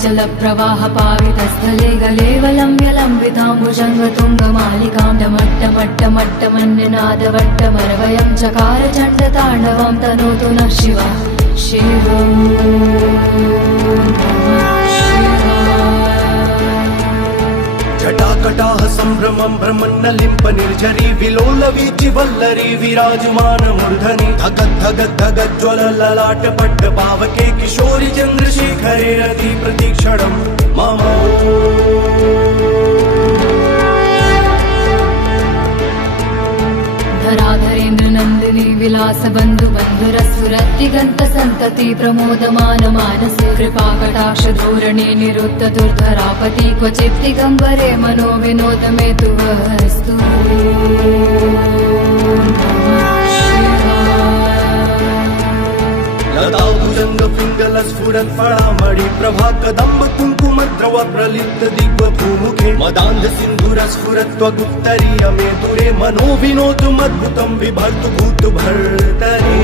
गलच्चलप्रवाह पावितस्थले गलेवलम्ब्यलम्बिताम्बुजङ्गतुङ्गमालिकां डमट्टमट्टमट्टमन्यनादवट्टमरवयं चकार चण्डताण्डवं तनोतु नः शिवः शिवम्। जटाकटाह सम्भ्रमं भ्रमन्नलिम्प निर्झरी विलोलवीचि वल्लरी विराजमान मूर्धनि धगद्धगद्धगज्ज्वलललाट पट्ट पावके किशोरि चन्द्रशेखरे रति प्रतीक्षणं मम। धराधरेन्द्र नन्दिनी विलास बन्धु बन्धुरस्फुरद्दिगन्त सन्तति प्रमोदमान मानसे कृपाकटाक्ष धोरणे निरुद्ध दुर्धरापति क्वचित् दिगम्बरे मनो विनोद मे तु वस्तु। लताभुजंग पिंगल स्फुरत् फळामणि प्रभा कदम्ब कुङ्कुमद्रव प्रलिप्त दिग्वधूमुखे मदान्ध सिन्धुर स्फुरत्वगुप्तरीय मे दूरे मनो विनोदमद्भुतं बिभर्तु भूत भर्तरि।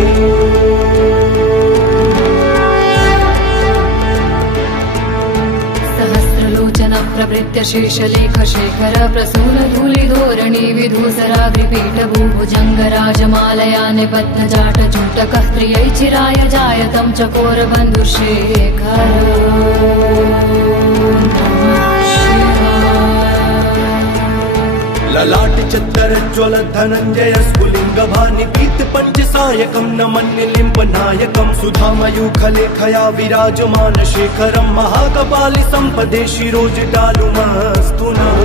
सहस्रलोचन प्रवृत्य शेषलेख शेखर प्रसून धूलिधोरणी विधूसराग्रिपीठ भूभुजङ्गराजमालया निबद्ध जाट जूटकः त्रियै चिराय जायतं चकोर बन्धुशेखर। ललाट चत्तर ज्वल धनञ्जय स्फुलिंग भानि पीत पंचसायकं नमन्यलिम्ब नायकं सुधामयूखलेखया विराजमान शेखरं महाकपालि संपदे शिरोजटालुमस्तु नः।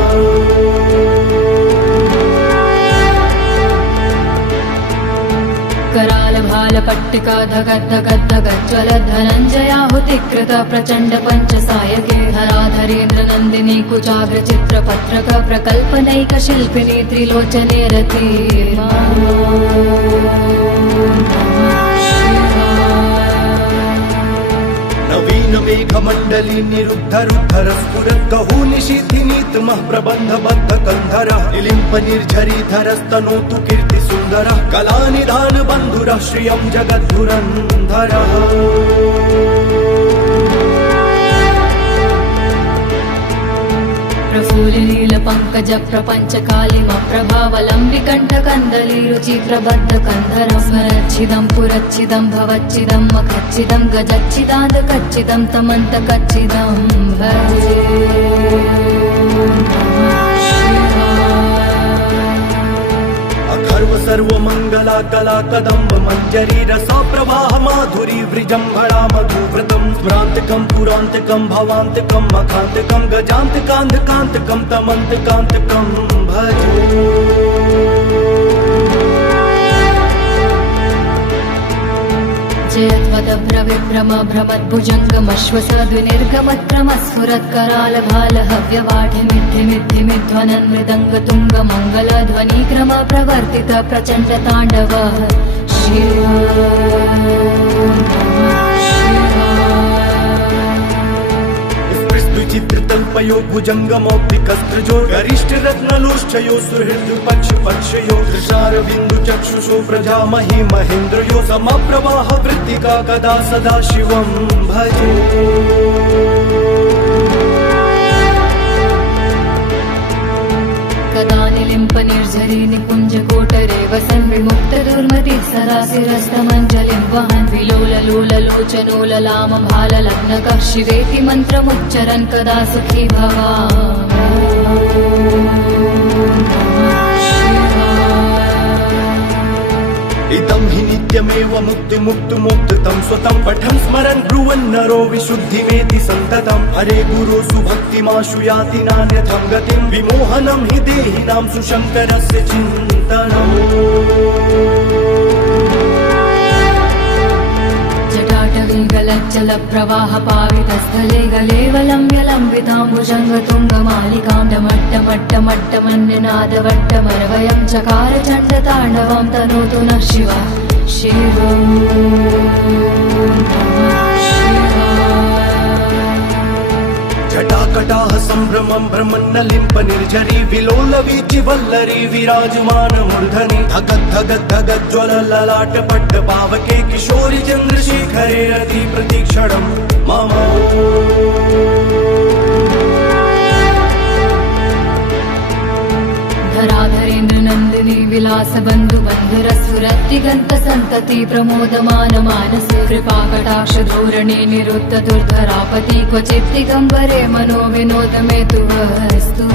कराल भाल पट्टिका धगद्धगद्धगज्ज्वल धनञ्जयाहुतिकृत प्रचण्ड पञ्चसायके धराधरेन्द्र नन्दिनी कुचाग्र चित्रपत्रक प्रकल्पनैक शिल्पिनी त्रिलोचने रति। नवीन मेघमण्डली निरुद्ध रुद्धर स्फुरत् कहू निशीथिनीतमः प्रबन्धबद्ध कन्धरः निलिम्प निर्झरीधरस्तनोतु कीर्ति सुन्दरः कलानिधान बन्धुरः श्रियं जगद्धुरन्धरः। प्रफुल्लील पंकज प्रपंच कालिम प्रभावलम्बिकण्ठ कन्दली रुचि प्रबद्ध कन्धरं स्मरच्छिदं पुरच्छिदं भवच्छिदं मखच्छिदं गजच्छिदान्त कच्चिदं तमन्त कच्चिदं भजे। अखर्व सर्वमङ्गला कला कदम्ब मञ्जरी रसा प्रवाह माधुरी वृजम्भणा मधुव्रतं स्मरान्तकं पुरान्तकं भवान्तकं मखान्तकं गजान्तकान्धकान्तकं तमन्तकान्तकं भजे। जयत्वदभ्रविभ्रम भ्रमद्भुजङ्गमश्वसद्विनिर्गमत्क्रमस्फुरत्कराल भाल हव्यवाढिमिद्धिमिद्धिमिध्वनन् मृदङ्गतुङ्ग मङ्गलध्वनिक्रम प्रवर्तित प्रचण्ड ताण्डव शिव। चित्रतल्पयो भुजङ्गमौक्तिकस्त्रजो गरिष्ठ रत्नलोष्ठयो सुहृद पक्ष पक्षयो तुषार बिन्दु चक्षुषो प्रजामहि महेन्द्रयो समप्रवाह वृत्तिका कदा सदा शिवं भजे। कदा निलिम्प निर्झरी निकुञ्ज कोटरे वसन् विमुक्त दुर्मति सदा शिरस्तमञ्जलिं वहन् विलोललोललोचनो ललाम भाल लग्नकः शिवेति मन्त्रमुच्चरन् कदा सुखी इदं हि नित्यमेव मुक्तिमुक्तमुक्तं स्वतं पठन् स्मरन् ब्रुवन् नरो विशुद्धिमेति सन्ततं हरे गुरो सुभक्तिमाशु याति नान्यथं गतिं विमोहनं हि देहिनां सुशङ्करस्य चिन्तनम्। गलच्चलप्रवाह पावितस्थले गलेवलम्ब्यलम्बिताम्बुजङ्गतुङ्गमालिकां डमट्टमट्टमट्टमन्यनादवट्टमरवयं चकार चण्डताण्डवं तनोतु नः शिवः शिवम्। जटाकटाह सम्भ्रमं भ्रमन्नलिम्प निर्झरी विलोलवीचि वल्लरी विराजमान मूर्धनि धगद्धगद्धगज्ज्वलललाट पट्ट पावके किशोरि चन्द्रशेखरे रति प्रतीक्षणं मम। धराधरेन्द्र नन्दिनी विलास बन्धु बन्धुरस्फुरद्दिगन्त सन्तति प्रमोदमान मानसे कृपाकटाक्ष धोरणे निरुद्ध दुर्धरापति क्वचित् दिगम्बरे मनो विनोद मे तु वस्तु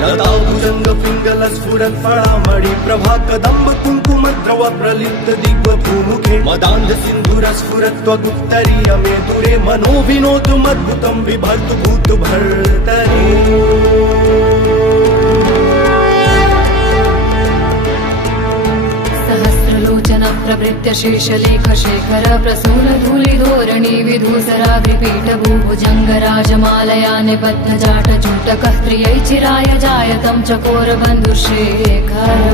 लताभुजंग पिंगल स्फुरत् फळामणि प्रभा कदम्ब कुङ्कुम द्रव प्रलिप्त दिग्व भूमुखे मदान्ध सिन्धुर स्फुरत् त्वगुत्तरीय मे दुरे मनो विनोदमद्भुतं बिभर्तु भूत भर्तरि सहस्रलोचन प्रवृत्य शेषलेख शेखर प्रसून धूलिधोरणी विधूसराग्रिपीठ भूभुजङ्ग राजमालया निबद्ध जाट जूटकः त्रियै चिराय जायतं चकोर बन्धुशेखर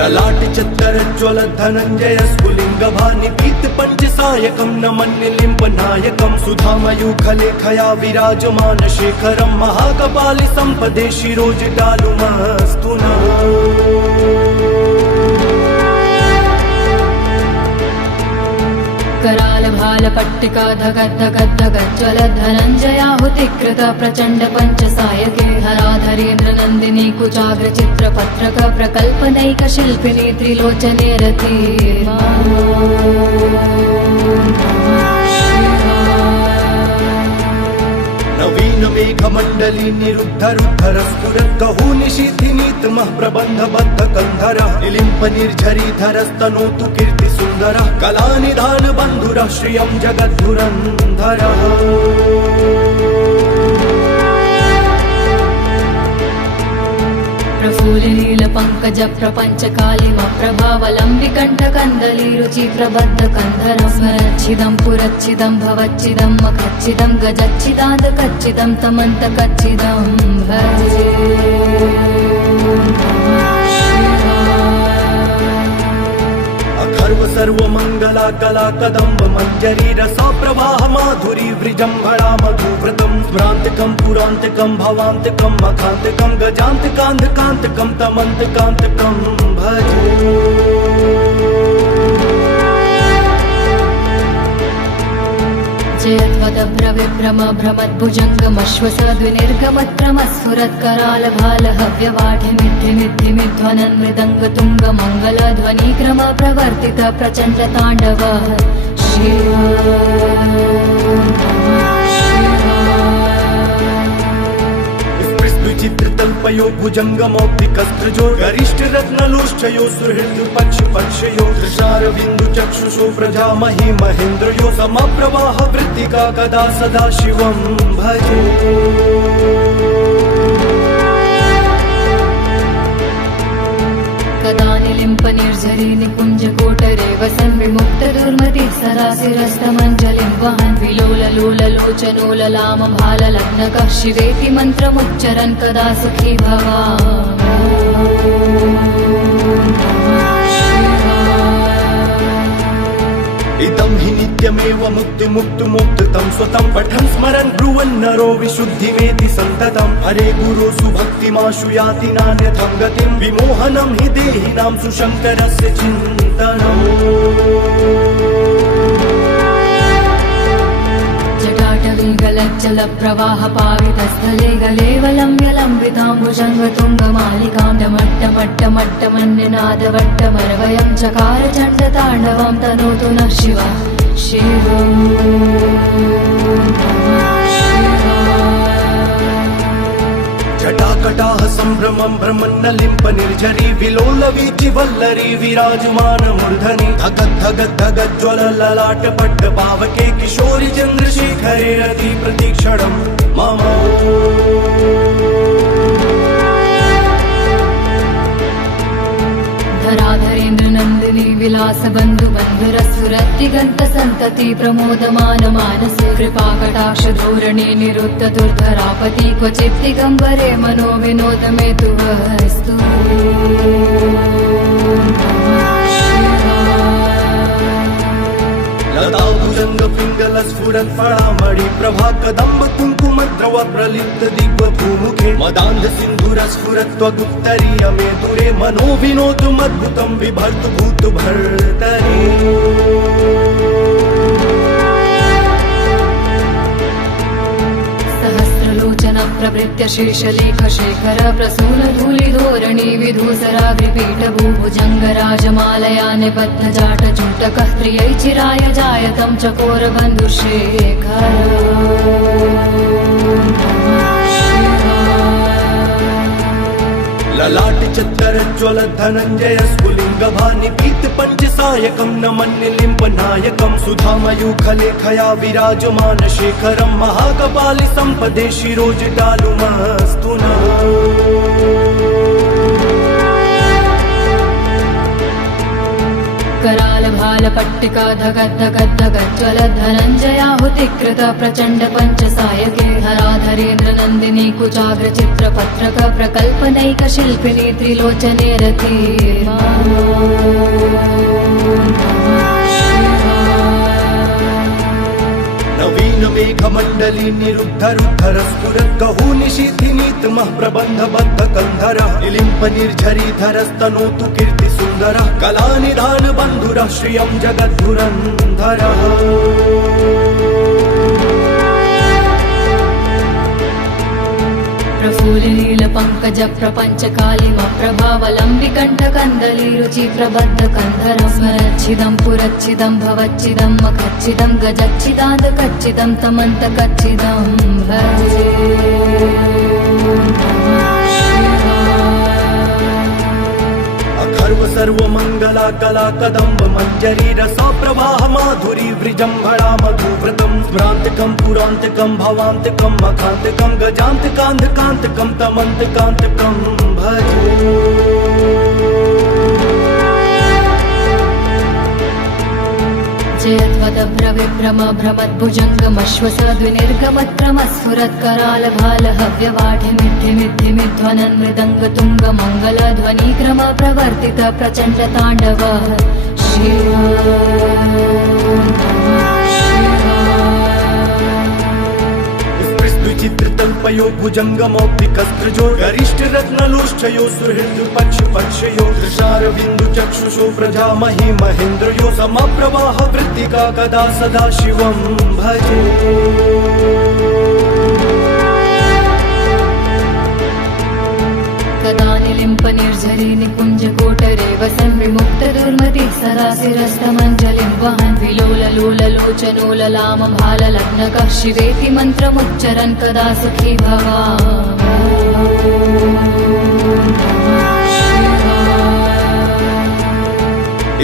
ललाट चत्तर ज्वल धनञ्जय स्फुलिङ्ग भानि पीत पञ्चसायकं नमन्निलिम्ब नायकं सुधामयूखलेखया विराजमान शेखरं महाकपालि सम्पदे शिरोजटालुमस्तु नः कराल भाल पट्टिका धगद्धगद्धगज्ज्वल धनञ्जयाहुतिकृत प्रचण्ड पञ्चसायके हराधरेन्द्र नन्दिनी कुचाग्र चित्रपत्रक प्रकल्पनैक शिल्पिनी त्रिलोचने रति नवीन मेघमण्डली निरुद्ध रुद्धर स्फुरत् कहू निशीथिनीतमः प्रबन्ध बद्ध कन्धरः निलिम्प निर्झरीधरस्तनोतु कीर्ति सुन्दरः कलानिधान बन्धुरः श्रियं जगद्धुरन्धरः प्रफुल्लील पङ्कज प्रपञ्च कालिम प्रभावलम्बिकण्ठ कन्दली रुचि प्रबद्ध कन्धरं स्मरच्छिदं पुरच्छिदं भवच्छिदं मखच्छिदं गजच्छिदान्त कच्चिदं तमन्त कच्चिदं भजे अखर्व सर्वमङ्गला कला कदम्ब मञ्जरी रसा प्रवाह माधुरी वृजम्भणा मधुव्रतं स्मरान्तकं पुरान्तकं भवान्तकं मखान्तकं गजान्तकान्धकान्तकं तमन्तकान्तकं भजे जयत्वदभ्रविभ्रम भ्रमद्भुजङ्गमश्वसद्विनिर्गमत्क्रमस्फुरत्कराल भाल हव्यवाढिमिद्धिमिद्धिमिध्वनन् मृदङ्ग तुङ्ग मङ्गलध्वनिक्रम प्रवर्तित प्रचण्ड ताण्डव विचित्रतल्पयो भुजङ्गमौक्तिकस्त्रजो गरिष्ठ रत्नलोष्ठयो सुहृद पक्ष पक्षयो दृशारविन्दु चक्षुषो प्रजामहि महेन्द्रयो समप्रवाह वृत्तिका कदा सदा शिवं भजे कदा निलिम्प निर्झरी निकुञ्ज कोटरे वसन् विमुक्त दुर्मति सरासिरस्तमञ्जलिं वहन् विलोललोललोचनोललाम भाललग्नकः शिवेति मन्त्रमुच्चरन् कदा सुखी इदं हि नित्यमेव मुक्तिमुक्तुमुक्तं स्वतं पठन् स्मरन् ब्रुवन् नरो विशुद्धिमेति सन्ततं हरे गुरुसु भक्तिमाशु याति नान्यथं गतिं विमोहनं हि देहिनां सुशङ्करस्य चिन्तनम् जटाटवीगलज्जल प्रवाह पावितस्थले गलेवलम्ब्यलम्बिताम्बुजङ्गतुङ्गमालिकां डमट्टमट्टमट्टमन्यनादवट्टमरवयं चकार चण्डताण्डवं तनोतु नः शिवः शिवम् जटाकटाह सम्भ्रमं भ्रमन्नलिम्प निर्झरी विलोलवीचि वल्लरी विराजमान मूर्धनि धगद्धगद्धगज्ज्वल ललाट पट्ट पावके किशोरि चन्द्रशेखरे रति प्रतीक्षणं मम धराधरेन्द्र नन्दिनी विलास बन्धु बन्धुरस्फुरद्दिगन्त सन्तति प्रमोदमान मानसे कृपाकटाक्ष धोरणे निरुद्ध दुर्धरापति क्वचित् दिगम्बरे मनो विनोद मे तु वस्तु लता भुजंग पिंगल स्फुरत् फळामणि प्रभा कदम्ब कुङ्कुमद्रव प्रलिप्त दिग्वधूमुखे मदान्ध सिन्धुर स्फुरत् त्वगुत्तरीय मे दुरे मनो विनोदुमद्भुतं बिभर्तु भूत भर्तरि सहस्रलोचन प्रवृत्य शेषलेख शेखर प्रसून धूलिधोरणी विधूसराग्रिपीठ भूभुजङ्ग राजमालया निबद्ध जाट चूटकः त्रियै चिराय जायतं चकोर बन्धुशेखर ललाट चत्तर ज्वल धनञ्जय स्फुलिङ्ग भानि पीत पञ्चसायकं नमन्निलिम्ब नायकं सुधामयूखलेखया विराजमान शेखरं महाकपालि सम्पदे शिरोजटालुमस्तु नः कराल भाल पट्टिका धगद्धगद्धगज्ज्वल धनञ्जयाहुतिकृत प्रचण्ड पञ्चसायके हराधरेन्द्र नन्दिनी कुचाग्र चित्रपत्रक प्रकल्पनैक शिल्पिनी त्रिलोचने रति नवीन मेघमण्डली निरुद्ध रुद्धर स्फुरत् कहू निशीथिनीतमः प्रबन्ध बद्ध कन्धरः निलिम्प निर्झरीधरस्तनोतु कीर्ति सुन्दरः कलानिधान बन्धुरः श्रियं जगद्धुरन्धरः प्रफुल्लील पङ्कज प्रपञ्च कालिम प्रभावलम्बि कण्ठ कन्दली रुचि प्रबद्ध कन्धरं स्मरच्छिदं पुरच्छिदं भवच्छिदं मखच्छिदं गजच्छिदान्त कच्चिदं तमन्त कच्चिदं भजे अखर्व सर्वमङ्गला कला कदम्ब मञ्जरी रसा प्रवाह माधुरी वृजम्भणा मधुव्रतं स्मरान्तकं पुरान्तकं भवान्तकं मखान्तकं गजान्तकान्धकान्तकं तमन्तकान्तकं भजे जयत्वदभ्रविभ्रम भ्रमद्भुजङ्गमश्वसद्विनिर्गमत्क्रमस्फुरत्कराल भाल हव्यवाढिमिद्धिमिद्धिमिध्वनन् मृदङ्ग तुङ्ग मङ्गलध्वनिक्रम प्रवर्तित प्रचण्ड ताण्डव विचित्रतल्पयो भुजङ्गमौक्तिकस्त्रजो गरिष्ठ रत्नलोष्ठयो सुहृद पक्षयो दृशारविन्दु चक्षुषो प्रजामहि महेन्द्रयो समप्रवाह वृत्तिका कदा सदा शिवं भजे कदा निलिम्प निर्झरी निकुञ्ज कोटरे वसन् विमुक्त दुर्मतिः सदाशिरस्तमञ्जलिं वहन् विलोललोललोचनोललाम भाललग्नकः शिवेति मन्त्रमुच्चरन् कदा सुखी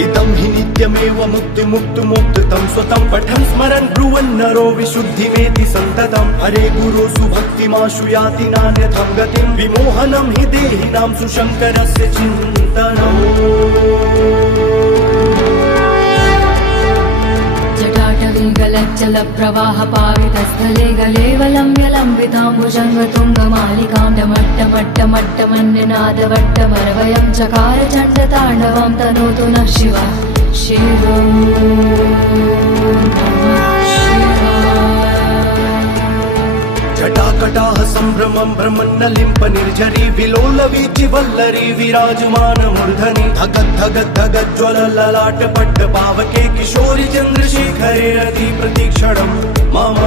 इदं हि नित्यमेव मुक्तिमुक्तुमुक्तं स्वतं पठन् स्मरन् ब्रुवन् नरो विशुद्धिमेति सन्ततं हरे गुरुषु भक्तिमाशु याति नान्यथं गतिं विमोहनं हि देहिनां सुशङ्करस्य चिन्तनम् जटाटवीगलज्जल प्रवाह पावितस्थले गलेवलम्ब्यलम्बिताम्बुजङ्गतुङ्गमालिकां डमट्टमट्टमट्टमन्यनादवट्टमरवयं चकार चण्डताण्डवं तनोतु नः शिवः शिवम् जटाकटाह सम्भ्रमं भ्रमन्नलिम्प निर्झरी विलोलवीचि वल्लरी विराजमान मूर्धनि धगद्धगद्धगज्ज्वल ललाट पट्ट पावके किशोरि चन्द्रशेखरे रति प्रतीक्षणं मम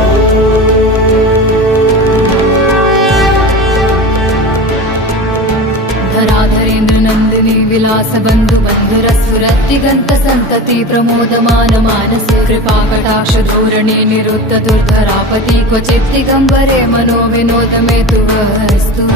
धराधरेन्द्र नन्दिनी विलास बन्धु बन्धुरस्फुरद्दिगन्त सन्तति प्रमोदमान मानसे कृपाकटाक्ष धोरणे निरुद्ध दुर्धरापति क्वचित् दिगम्बरे मनो विनोद मे तु वस्तु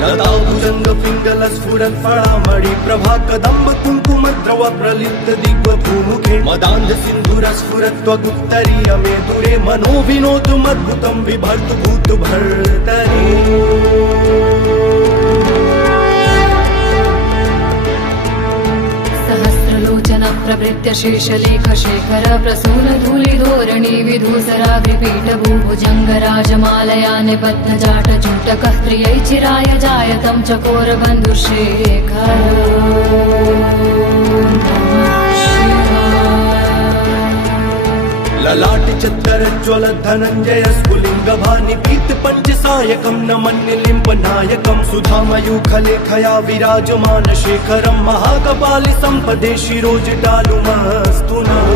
लता भुजंग पिंगल स्फुरत् फळामणि प्रभा कदम्ब कुङ्कुमद्रव प्रलिप्त दिग्वधूमुखे मदान्ध सिन्धुर स्फुरत् त्वगुत्तरीय मे दुरे मनो विनोदुमद्भुतं बिभर्तु भूत भर्तरि सहस्रलोचन प्रभृत्य शेषलेख शेखर प्रसून धूलिधोरणी विधूसराग्रिपीठभूभुजङ्ग राजमालया निबध्न जाटजूटकः त्रियै चिराय जायतं चकोरबन्धुशेखर ललाट चत्तर ज्वल धनञ्जय स्फुलिंग भानि पीत पंचसायकं नमन्यलिम्ब नायकं सुधामयूखलेखया विराजमान शेखरं महाकपालि संपदे शिरोजटालुमस्तु नः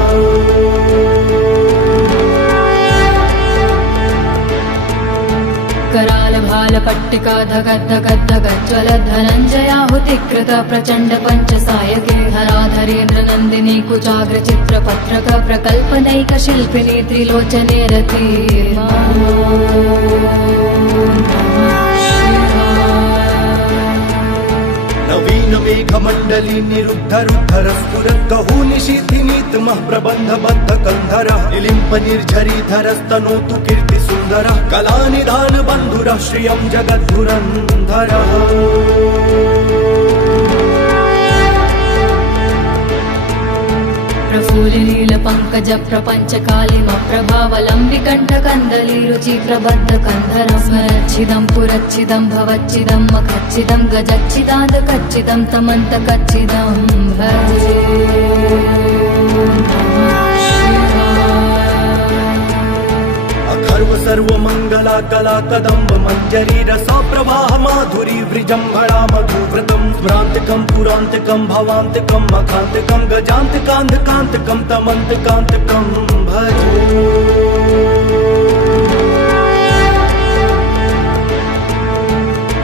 कराल भाल पट्टिका धगद्धगद्धगज्ज्वल धनञ्जयाहुतिकृत प्रचण्ड पञ्चसायके हराधरेन्द्र नन्दिनी कुचाग्र चित्रपत्रक प्रकल्पनैक शिल्पिनी त्रिलोचने रते नवीन मेघमण्डली निरुद्ध रुद्धर स्फुरत् कहू निशीथिनीतमः प्रबन्धबद्ध कन्धरः निलिम्प निर्झरीधरस्तनोतु कीर्ति सुन्दरः कलानिधान बन्धुरः श्रियं जगद्धुरन्धरः प्रफुल्लिनील पंकज प्रपंच कालिम प्रभावलंबिकंठ कंदली रुचि प्रबद्ध कंधरं स्मरच्छिदं पुरच्छिदं भवच्छिदं मखच्छिदं गजच्छिदाद कच्चिदं तमन्त कच्चिदं भजे अखर्व सर्वमङ्गला कला कदम्ब मञ्जरी रसा प्रवाह माधुरी वृजम्भणा मधुव्रतं स्मरान्तकं पुरान्तकं भवान्तकं मखान्तकं गजान्तकान्धकान्तकं तमन्तकान्तकं भजे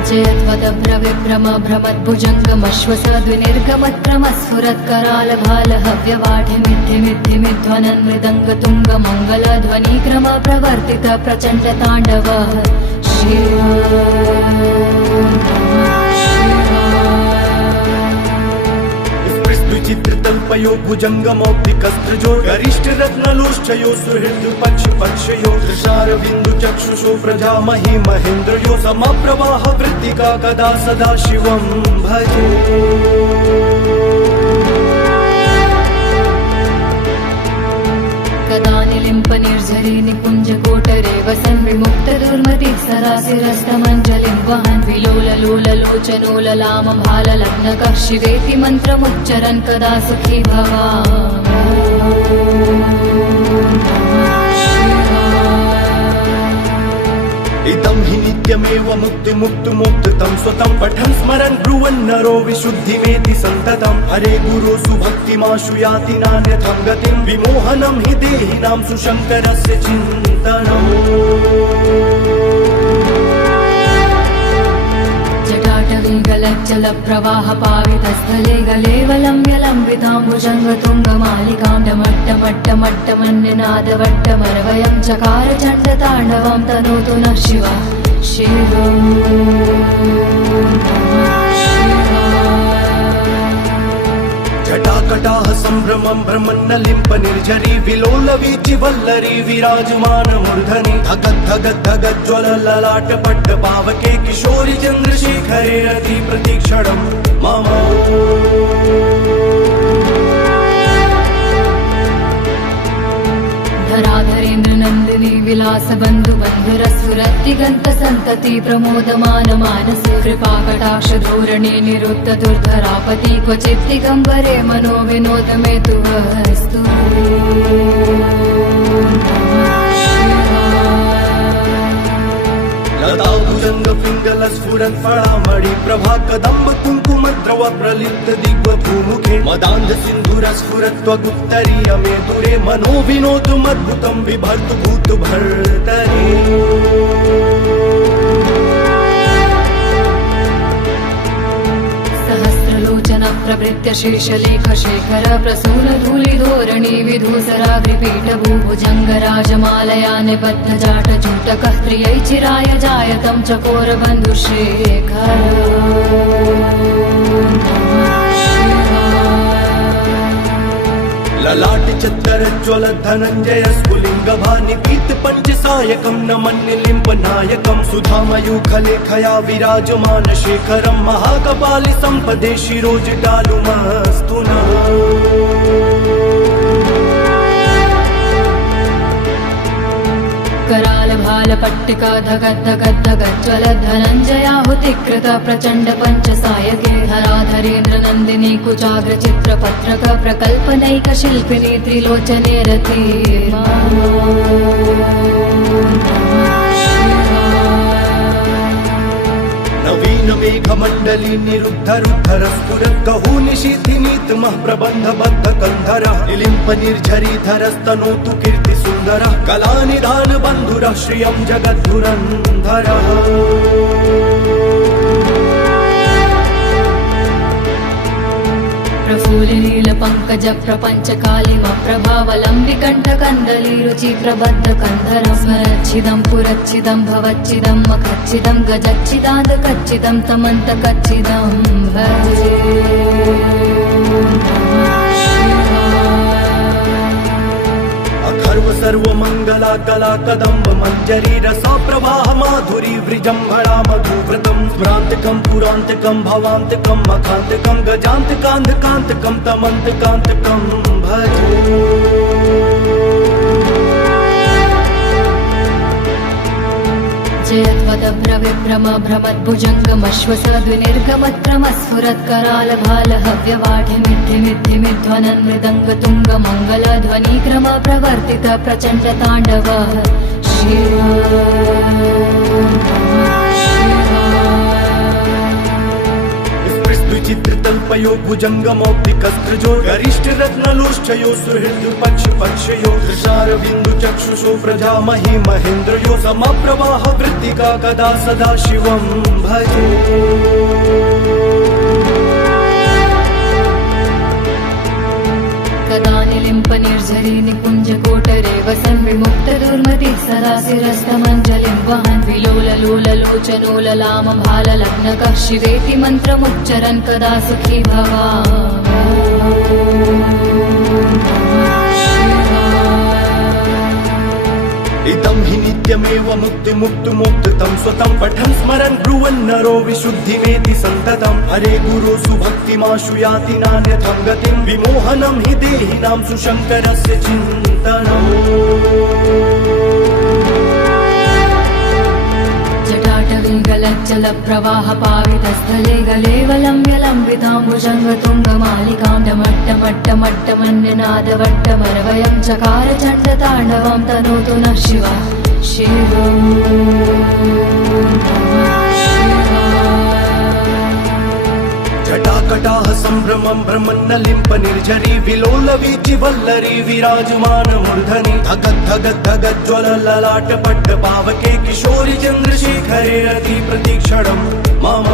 जयत्वदभ्रविभ्रम भ्रमद्भुजङ्गमश्वसद्विनिर्गमत्क्रमस्फुरत्कराल भाल हव्यवाढिमिद्धिमिद्धिमिध्वनन् मृदङ्ग तुङ्ग मङ्गलध्वनिक्रम प्रवर्तित प्रचण्ड ताण्डव विचित्रतल्पयो भुजङ्गमौक्तिकस्त्रजो गरिष्ठ रत्नलोष्ठयो सुहृद पक्षयो दृशारविन्दु चक्षुषो प्रजामहि महेन्द्रयो समप्रवाह वृत्तिका कदा सदा शिवं भजे कदा निलिम्प निर्झरी निकुञ्ज कोटरे वसन् विमुक्त दुर्मतिः सरासिरस्तमञ्जलिं वहन् विलोललोललोचनोललाम भाललग्नकः शिवेति मन्त्रमुच्चरन् कदा सुखी इदं हि नित्यमेव मुक्तिमुक्तुमुक्तं स्वतं पठन् स्मरन् ब्रुवन् नरो विशुद्धिमेति सन्ततं हरे गुरुसु भक्तिमाशु याति नान्यथं गतिं विमोहनं हि देहिनां सुशङ्करस्य चिन्तनम् जटाटवीगलज्जल प्रवाह पावितस्थले गलेवलम्ब्यलम्बिताम्बुजङ्गतुङ्गमालिकां डमट्टमट्टमट्टमन्यनादवट्टमरवयं चकार चण्डताण्डवं तनोतु नः शिवः शिवम् जटाकटाह सम्भ्रमं भ्रमन्नलिम्प निर्झरी विलोलवीचि वल्लरी विराजमान मूर्धनि धगद्धगद्धगज्ज्वल ललाट पट्ट पावके किशोरि चन्द्रशेखरे रति प्रतीक्षणं मम धराधरेन्द्र नन्दिनी विलास बन्धु बन्धुरस्फुरत्तिगन्त सन्तति प्रमोदमान मानस कृपाकटाक्ष धोरणे निरुद्ध दुर्धरापति क्वचित् दिगम्बरे मनो विनोद मे तु वस्तु लता भुजङ्ग पिङ्गल स्फुरन् फलामणि प्रभा कदम्ब कुङ्कुमद्रव प्रलिप्त दिग्वधूमुखे मदान्ध सिन्धुर स्फुरत्वगुप्तरीय मे दुरे मनो विनोदमद्भुतं बिभर्तु भूत भर्तरि सहस्रलोचन प्रभृत्य शेषलेख शेखर प्रसून धूलिधोरणी विधूसराग्रिपीठभूभुजङ्ग राजमालया निबध्न जाटजूटकः त्रियै चिराय जायतं चकोरबन्धुशेखर ललाट चत्तर ज्वल धनञ्जय स्फुलिंग भानि पीत पंचसायकं नमन्यलिम्ब नायकं सुधामयूखलेखया विराजमान शेखरं महाकपालि संपदे शिरोजटालुमस्तु नः पट्टिका धगद्धगद्धगज्ज्वलत् धनञ्जयाहुतिकृत प्रचण्ड पञ्चसायके धराधरेन्द्र नन्दिनी कुचाग्र चित्रपत्रक प्रकल्पनैक शिल्पिनी त्रिलोचने रते नवीन मेघमण्डली निरुद्धरुद्धर स्फुरत् कहू निशीथिनीतमः प्रबन्धबद्ध कन्धरः निलिम्प निर्झरीधरस्तनोतु कीर्ति सुन्दरः कलानिधान बन्धुरः श्रियं जगद्धुरन्धरः प्रफुल्लिनील पंकज प्रपंच कालिम प्रभावलंबिकंठ कंदली रुचि प्रबद्ध कंधरं स्मरच्छिदं पुरच्छिदं भवच्छिदं मखच्छिदं गजच्छिदाद कच्चिदं तमन्त कच्चिदं भजे अथर्व सर्वमङ्गला कला कदम्ब मञ्जरी रसा प्रवाह माधुरी वृजम्भणा मधुव्रतं स्मरान्तकं पुरान्तकं भवान्तकं मखान्तकं गजान्तकान्धकान्तकं तमन्तकान्तकं भजे जयत्वदभ्रविभ्रम भ्रमद्भुजङ्गमश्वसद्विनिर्गमत्रमस्फुरत्करालभालहव्यवाढिमिद्धिमिद्धिमिध्वनन् मृदङ्गतुङ्गमङ्गलध्वनिक्रम प्रवर्तित प्रचण्ड ताण्डव विचित्रतल्पयो भुजङ्गमौक्तिकस्त्रजो गरिष्ठरत्नलोष्ठयो सुहृद्पक्षपक्षयो दृशारविन्दुचक्षुषो प्रजामहि महेन्द्रयो समप्रवाह वृत्तिका कदा सदा शिवं भजे कदा निलिम्प निर्झरी निकुञ्ज कोटरे वसन् विमुक्त दुर्मतिः सदा शिरस्तमञ्जलिं वहन् विलोललोललोचनोललाम भाललग्नकः शिवेति मन्त्रमुच्चरन् कदा सुखी इदं हि नित्यमेव मुक्तिमुक्तुमुक्तं स्वतं पठन् स्मरन् ब्रुवन् नरो विशुद्धिमेति सन्ततं हरे गुरो सुभक्तिमाशु याति नान्यथं गतिं विमोहनं हि देहिनां सुशङ्करस्य चिन्तनम् जटाटवीगलज्जल प्रवाह पावितस्थले गलेवलम्ब्यलम्बिताम्बुजङ्गतुङ्गमालिकां डमट्टमट्टमट्टमन्यनादवट्टमरवयं चकार चण्डताण्डवं तनोतु नः शिवः शिवम् जटाकटाह सम्भ्रमं भ्रमन्नलिम्प निर्झरी विलोलवीचिवल्लरी विराजमान मूर्धनि धगद्धगद्धगज्ज्वल ललाट पट्ट पावके किशोरि चन्द्रशेखरे रति प्रतीक्षणं मम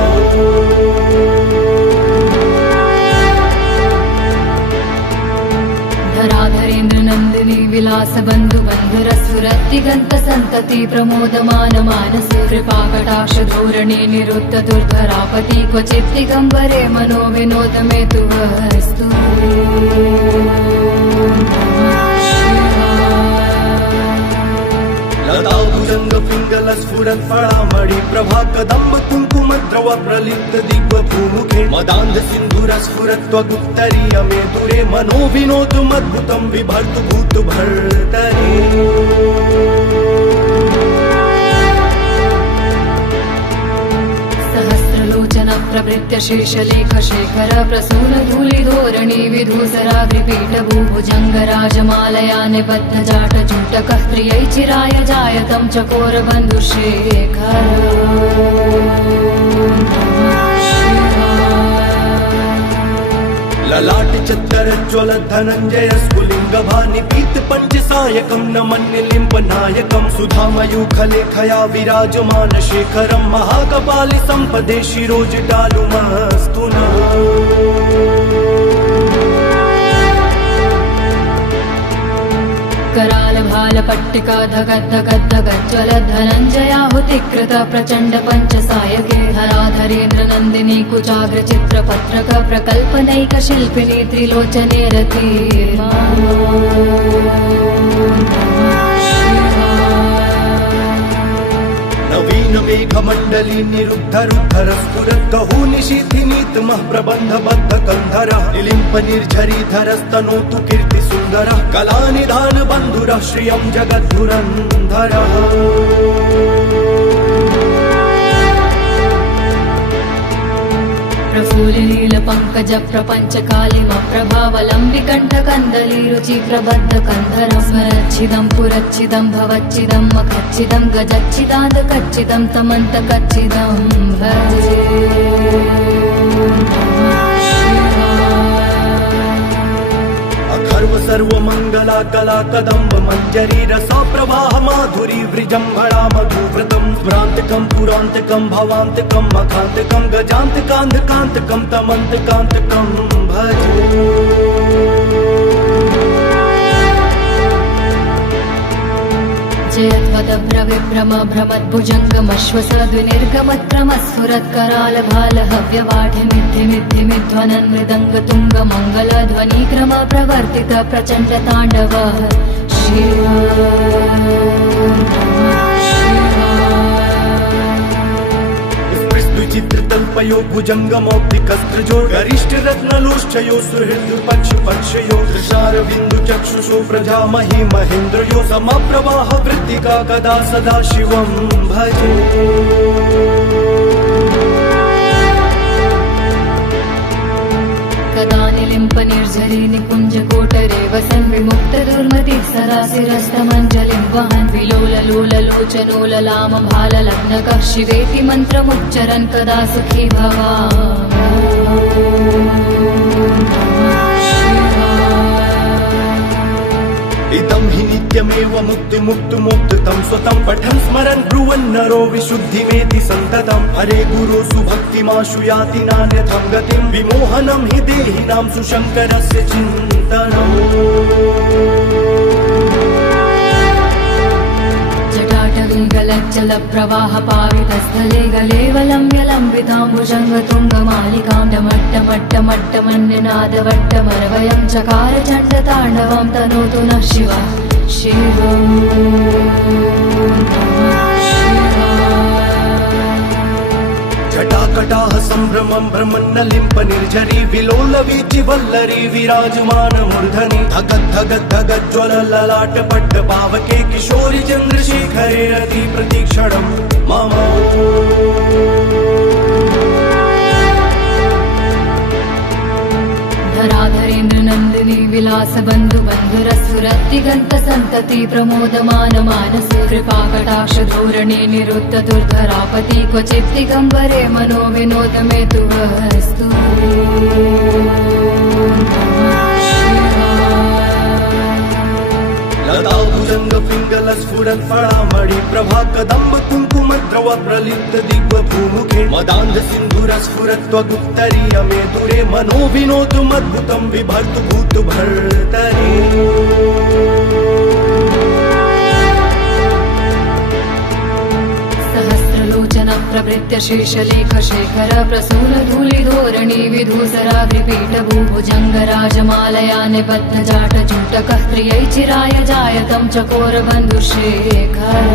धराधरेन्द्र नन्दिनी विलास बन्धु बन्धुरस्फुरत्तिगन्त सन्तति प्रमोदमान मानस कृपाकटाक्ष धोरणे निरुद्ध दुर्धरापति क्वचित् दिगम्बरे मनो विनोद मे तु वस्तु लता भुजङ्ग पिङ्गल स्फुरत् फलामणि प्रभा कदम्ब कुङ्कुमद्रव प्रलिप्त दिग्व भूमुखे मदान्ध सिन्धुर स्फुरत् त्वगुत्तरीय मे दुरे मनो विनोदमद्भुतं बिभर्तु भूत भर्तरि सहस्रलोचन प्रभृत्य शेषलेख शेखर प्रसून धूलिधोरणी विधूसराग्रिपीठ भूभुजङ्गराजमालया निबद्ध जाट जूटकः प्रियै चिराय जायतं चकोर बन्धुशेखर ललाट चत्तरज्ज्वल धनञ्जय स्फुलिङ्ग भानिपीत पञ्चसायकं न मन्यलिम्प नायकं सुधामयूखलेखया विराजमान शेखरं महाकपालि सम्पदे शिरोजटालुमस्तु नः करालभाल पट्टिका धगद्धगद्धगज्ज्वल धनञ्जयाहुतिकृत प्रचण्ड पञ्चसायके धराधरेन्द्र नन्दिनी कुचाग्र चित्रपत्रक प्रकल्पनैक शिल्पिनी त्रिलोचने रते नवीन मेघमण्डली निरुद्धरुद्धर स्फुरत् कहू निशीथिनीतमः प्रबन्धबद्ध कन्धरः निलिम्प निर्झरीधरस्तनोतु कीर्ति सुन्दरः कलानिधान बन्धुरः श्रियं जगद्धुरन्धरः प्रफुल्लिनील पङ्कज प्रपञ्च कालिमप्रभावलम्बिकण्ठकन्दलीरुचि प्रबद्धकन्धरं स्मरच्छिदं पुरच्छिदं भवच्छिदं मखच्छिदं गजच्छिदान्तकच्छिदं तमन्तकच्छिदं भजे अथर्व सर्वमङ्गला कला कदम्ब मञ्जरी रसा प्रवाह माधुरी वृजम्भणा मधुव्रतं स्मरान्तकं पुरान्तकं भवान्तकं मखान्तकं गजान्तकान्धकान्तकं तमन्तकान्तकं भजे जयत्वदभ्रविभ्रम भ्रमद्भुजङ्गमश्वसद्विनिर्गमत्क्रमस्फुरत्करालभालहव्यवाढिमिद्धिमिद्धिमिध्वनन् मृदङ्गतुङ्गमङ्गलध्वनिक्रम प्रवर्तित प्रचण्डताण्डवः शिव विचित्रतल्पयो भुजङ्गमौक्तिकस्त्रजो गरिष्ठरत्नलोष्ठयो सुहृद्पक्षपक्षयो दृशारविन्दुचक्षुषो प्रजामहि महेन्द्रयो समप्रवाह वृत्तिका कदा सदा शिवं भजे कदा निलिम्प निर्झरी निकुञ्जकोटरे वसन् विमुक्तदुर्मतिः सरासिरस्तमञ्जलिं वहन् विलोललोललोचनोललाम भाललग्नकः शिवेति मन्त्रमुच्चरन् कदा सुखी इदं हि नित्यमेव मुक्तिमुक्तुमुक्तं स्वतं पठन् स्मरन् ब्रुवन् नरो विशुद्धिमेति सन्ततं हरे गुरुसु भक्तिमाशु याति नान्यथं गतिं विमोहनं हि देहिनां सुशङ्करस्य चिन्तनम् जटाटवीगलज्जलप्रवाह पावितस्थले गलेवलम्ब्यलम्बिताम्बुजङ्गतुङ्गमालिकां डमट्टमट्टमट्टमन्यनादवट्टमरवयं चकार चण्डताण्डवं तनोतु नः शिवः शिवम् जटाकटाह सम्भ्रमं भ्रमन्नलिम्प निर्झरी विलोलवीचि वल्लरी विराजमान मूर्धनि धगद् धगद् धगज्ज्वल ललाट पट्ट पावके किशोरि चन्द्रशेखरे रति प्रतीक्षणं मम धराधरेन्द्र नन्दिनी विलास बन्धु बन्धुरस्फुरत्तिगन्त सन्तति प्रमोदमान मानस कृपाकटाक्ष धोरणे निरुद्ध दुर्धरापति क्वचित् दिगम्बरे मनो विनोद मे तु वस्तु लता भुजङ्ग पिङ्गल स्फुरत् फलामणि प्रभा कदम्ब कुङ्कुमद्रव प्रलिप्त दिग्व भूमुखे मदान्ध सिन्धुर स्फुरत् त्वगुत्तरीय मे दूरे मनो विनोदुमद्भुतं बिभर्तु भूत भर्तरि सहस्रलोचन प्रभृत्य शेषलेख शेखर प्रसून धूलिधोरणी विधूसराग्रिपीठ भूभुजङ्गराजमालया निबद्ध जाट जूटकः प्रियै चिराय जायतं चकोर बन्धुशेखर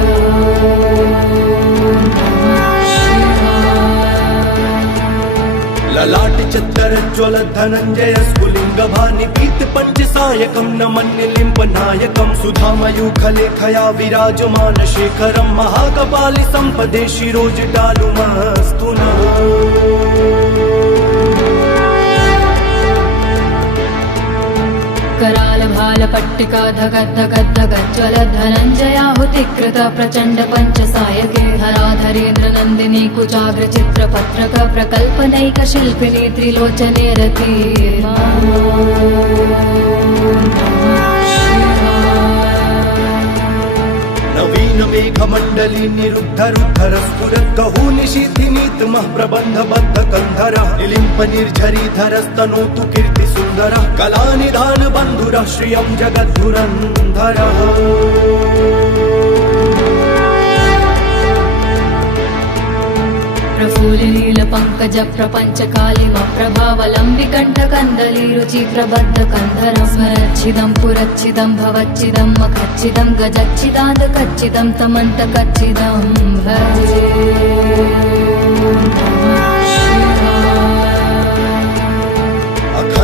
ललाट चत्तर ज्वल धनञ्जय स्फुलिङ्ग भानिपीत पञ्चसायकं न मन्यलिम्प नायकं सुधामयूखलेखया विराजमान शेखरं महाकपालि सम्पदे शिरोजटालुमस्तु नः कराल भाल पट्टिका धगद् धगद् धगज्ज्वल धनञ्जयाहुतिकृत प्रचण्ड पञ्चसायके धराधरेन्द्र नन्दिनी कुचाग्र चित्रपत्रक प्रकल्पनैक शिल्पिनी त्रिलोचने रति नवीन मेघमण्डली निरुद्ध रुद्धर स्फुरत् कहू निशीथिनीतमः प्रबन्धबद्ध कन्धरः निलिम्प निर्झरीधरस्तनोतु कीर्ति सुन्दरः कलानिधान बन्धुरः श्रियं जगद्धुरन्धरः प्रफुल्लिनील पङ्कज प्रपञ्च कालिमप्रभावलम्बिकण्ठकन्दलीरुचि प्रबद्धकन्धरं स्मरच्छिदं पुरच्छिदं भवच्छिदं मखच्छिदं गजच्छिदान्तकच्छिदं तमन्तकच्छिदं भजे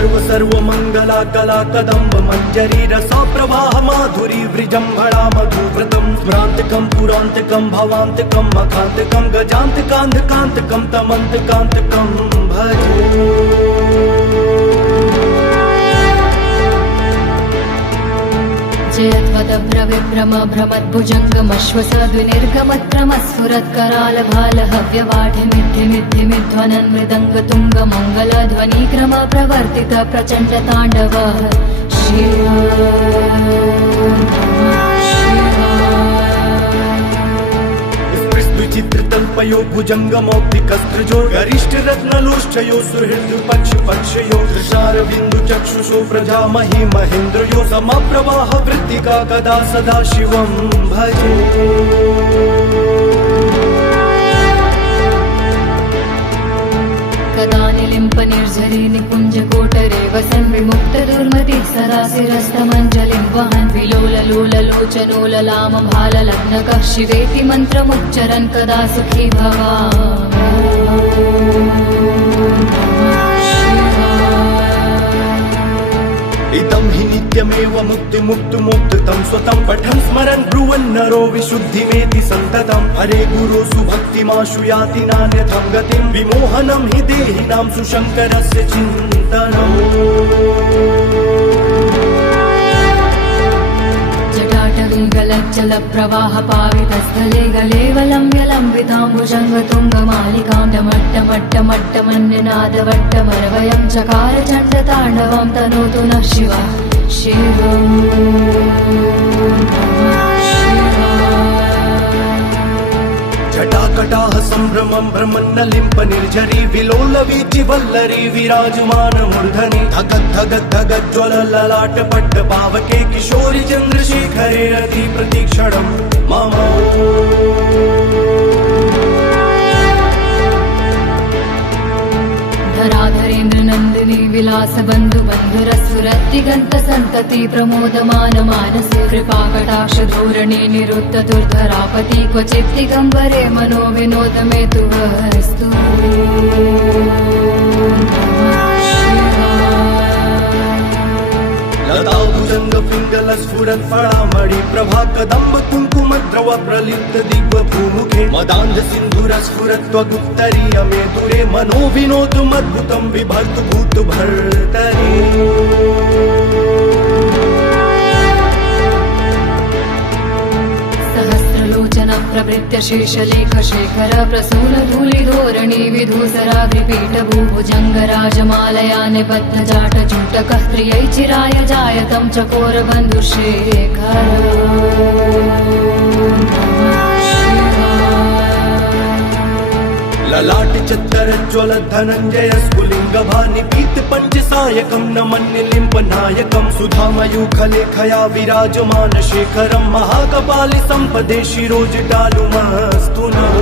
अथर्व सर्वमङ्गला कला कदम्ब मञ्जरी रसा प्रवाह माधुरी वृजम्भणा मधुव्रतम् स्मरान्तकम् पुरान्तकम् भवान्तकम् मखान्तकम् गजान्तकान्धकान्तकम् तमन्तकान्तकम् भजे जयत्वदभ्रविभ्रम भ्रमद्भुजङ्गमश्वसद्विनिर्गमत्रमस्फुरत्करालभालहव्यवाढिमिद्धिमिद्धिमिध्वनन् मृदङ्गतुङ्गमङ्गलध्वनिक्रम प्रवर्तित प्रचण्ड ताण्डव विचित्रतल्पयो भुजङ्गमौक्तिकस्त्रजो गरिष्ठरत्नलोष्ठयो सुहृद्पक्षपक्षयो दृशारबिन्दुचक्षुषो प्रजामहि महेन्द्रयो समप्रवाह वृत्तिका कदा सदा शिवं भजे कदा निलिम्प निर्झरी निकुञ्जकोटरे वसन् विमुक्तदुर्मतिः सदा शिरस्तमञ्जलिं वहन् विलोललोललोचनोललाम भाललग्नकः शिवेति मन्त्रमुच्चरन् कदा सुखी इदं हि नित्यमेव मुक्तिमुक्तुमुक्तं स्वतं पठन् स्मरन् ब्रुवन् नरो विशुद्धिमेति सन्ततम् हरे गुरुसु भक्तिमाशु याति नान्यथं गतिं विमोहनं हि देहिनां सुशङ्करस्य चिन्तनम् जटाटविगलज्जलप्रवाह पावितस्थले गलेवलम्ब्यलम्बिताम्बुजङ्गतुङ्गमालिकां डमट्टमट्टमट्टमन्यनादवट्टमरवयं चकार चण्डताण्डवं तनोतु नः शिवः शिवम् जटाकटाह सम्भ्रमं भ्रमन्नलिम्प निर्झरी विलोलवीचि वल्लरी विराजमान मूर्धनि धगद् धगद् धगद् ज्वल ललाट पट्ट पावके किशोरि चन्द्रशेखरे रति प्रतीक्षणं मम धराधरेन्द्र नन्दिनी विलास बन्धु बन्धुरस्फुरत्तिगन्त सन्तति प्रमोदमान मानसे कृपाकटाक्ष धोरणे निरुद्ध दुर्धरापति क्वचित् दिगम्बरे मनो विनोद मे तु वस्तु लताभुजङ्ग पिङ्गल स्फुरत् फलामणि प्रभा कदम्ब कुङ्कुमद्रव प्रलिप्त दिग्व भूमुखे मदान्ध सिन्धुर स्फुरत्वगुप्तरीय मे दुरे मनो विनोदमद्भुतं बिभर्तु भूत भर्तरि सहस्रलोचन प्रभृत्य शेषलेख शेखर प्रसून धूलिधोरणी विधूसराग्रिपीठ भूभुजङ्गराजमालया निबद्ध जाट जूटकः प्रियै चिराय जायतं चकोर बन्धुशेखर ललाट चत्तर ज्वल धनञ्जय स्फुलिङ्ग भानिपीत पञ्चसायकं न मन्यलिम्प नायकं सुधामयूखलेखया विराजमान शेखरं महाकपालि सम्पदे शिरोजटालुमस्तु नः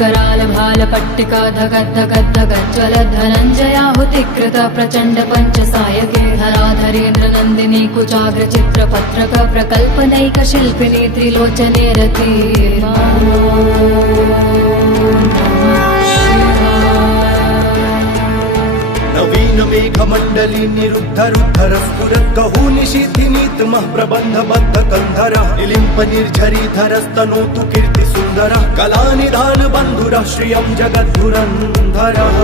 कराल भाल पट्टिका धगद् धगद् धगद् ज्वल धनञ्जयाहुतिकृत प्रचण्ड पञ्चसायके धराधरेन्द्र नन्दिनी कुचाग्र चित्रपत्रक प्रकल्पनैक शिल्पिनी त्रिलोचने रति नवीन मेघमण्डली निरुद्ध रुद्धर स्फुरत् कहू निशीथिनीतमः प्रबन्ध बद्ध कन्धरः निलिम्प निर्झरी धरस्तनोतु कीर्ति सुन्दरः कलानिधान बन्धुरः श्रियं जगद्धुरन्धरः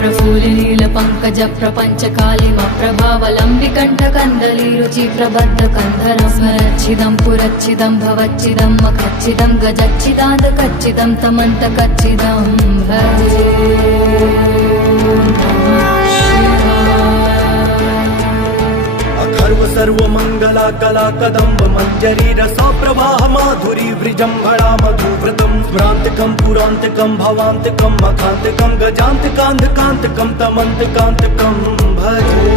प्रफुल्लील पङ्कज प्रपञ्च कालिम प्रभावलम्बिकण्ठ कन्दली रुचि प्रबद्ध कन्धरं स्मरच्छिदं पुरच्छिदं भवच्छिदं मखच्छिदं गजच्छिदान्त कच्चिदं तमन्त कच्चिदं भजे अथर्व सर्वमङ्गला कला कदम्ब मञ्जरी रसा प्रवाह माधुरी वृजम्भणा मधुव्रतम् स्मरान्तकम् पुरान्तकम् भवान्तकम् मखान्तकम् गजान्तकान्धकान्तकम् तमन्तकान्तकम् भजे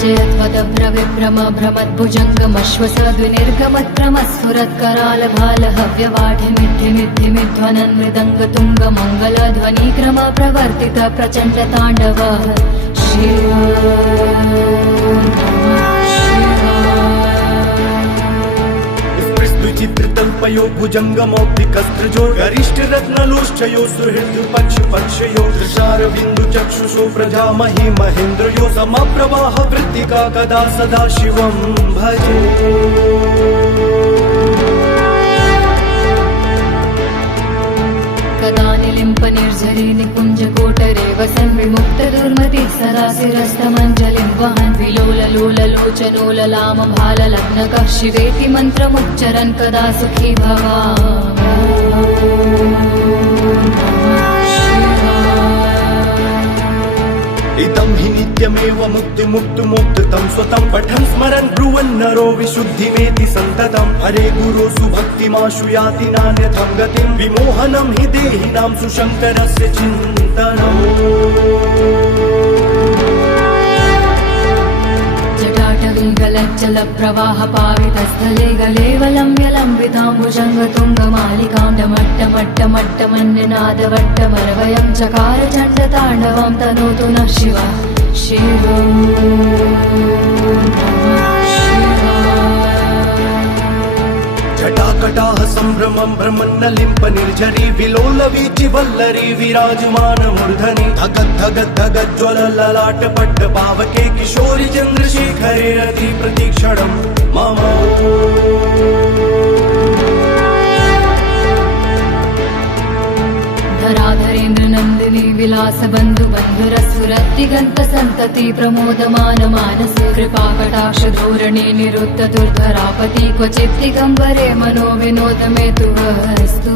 जयत्वदभ्रविभ्रम भ्रमद्भुजङ्गमश्वसद्विनिर्गमत्रमस्फुरत्करालभालहव्यवाढिमिद्धिमिद्धिमिध्वनन् मृदङ्गतुङ्गमङ्गलध्वनिक्रम प्रवर्तित प्रचण्ड ताण्डव चित्रतल्पयो भुजङ्गमौक्तिकस्त्रजो गरिष्ठ रत्नलोष्ठयो सुहृद पक्ष पक्षयो दृशारविन्दु चक्षुषो प्रजामहि महेन्द्रयो समप्रवाह वृत्तिका कदा सदा शिवं भजे कदा निलिम्प निर्झरी निकुञ्ज कोटरे वसन् विमुक्त दुर्मति सदा शिरस्तमञ्जलिं वहन् विलोललोललोचनोललाम भाललग्नकः शिवेति मन्त्रमुच्चरन् कदा सुखी इदं हि नित्यमेव मुक्तिमुक्तमोक्तं स्वतं पठन् स्मरन् ब्रुवन् नरो विशुद्धिमेति सन्ततं हरे गुरोसु भक्तिमाशु याति नान्यथं गतिं विमोहनं हि देहिनां सुशङ्करस्य चिन्तनम् जटाटविगलज्जलप्रवाह पावितस्थले गलेवलम्ब्यलम्बिताम्बुजङ्गतुङ्गमालिकां डमट्टमट्टमट्टमन्यनादवट्टमरवयं चकार चण्डताण्डवं तनोतु नः शिवः शिवम् जटाकटाह सम्भ्रमं भ्रमन्नलिम्प निर्झरी विलोलवीचि वल्लरी विराजमान मूर्धनि धगद् धगद् धगद् ज्वल ललाट पट्ट पावके किशोरि चन्द्रशेखरे रति प्रतीक्षणं मम धराधरेन्द्र नन्दिनी विलास बन्धु बन्धुरस्फुरत्तिगन्त सन्तति प्रमोदमान मानसे कृपाकटाक्ष धोरणे निरुद्ध दुर्धरापति क्वचित् दिगम्बरे मनो विनोद मे तु वस्तु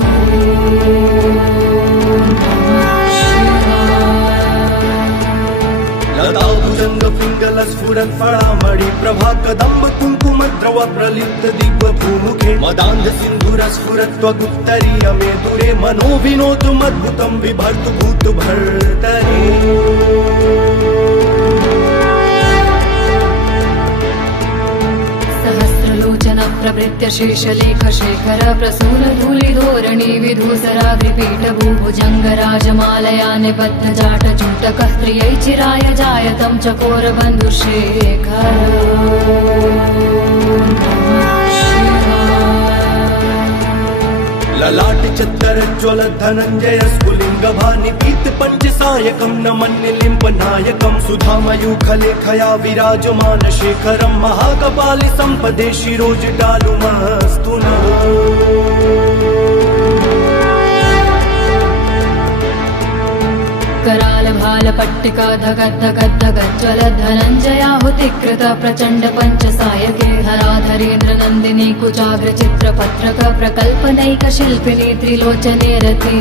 लताभुजङ्ग पिङ्गल स्फुरत् फलामणि प्रभा कदम्ब कुङ्कुमद्रव प्रलिप्त दिग्व भूमुखे मदान्ध सिन्धुर स्फुरत् त्वगुत्तरीय मे दूरे मनो विनोदमद्भुतं बिभर्तु भूत भर्तरि सहस्रलोचन प्रभृत्य शेषलेख शेखर प्रसून धूलिधोरणी विधूसराग्रिपीठ भूभुजङ्गराजमालया निबद्ध जाट चूटकः त्रियै चिराय जायतं चकोर बन्धुशेखर ललाट चत्तर ज्वल धनञ्जय स्फुलिङ्ग भानिपीत पञ्चसायकं न मन्निलिम्प नायकं सुधामयूखलेखया विराजमान शेखरं महाकपालि सम्पदे शिरोजटालुमस्तु नः कराल भाल पट्टिका धगद् धगद् धगद् ज्वल धनञ्जयाहुतिकृत प्रचण्ड पञ्चसायके हराधरेन्द्र नन्दिनी कुचाग्र चित्रपत्रक प्रकल्पनैक शिल्पिनी त्रिलोचने रति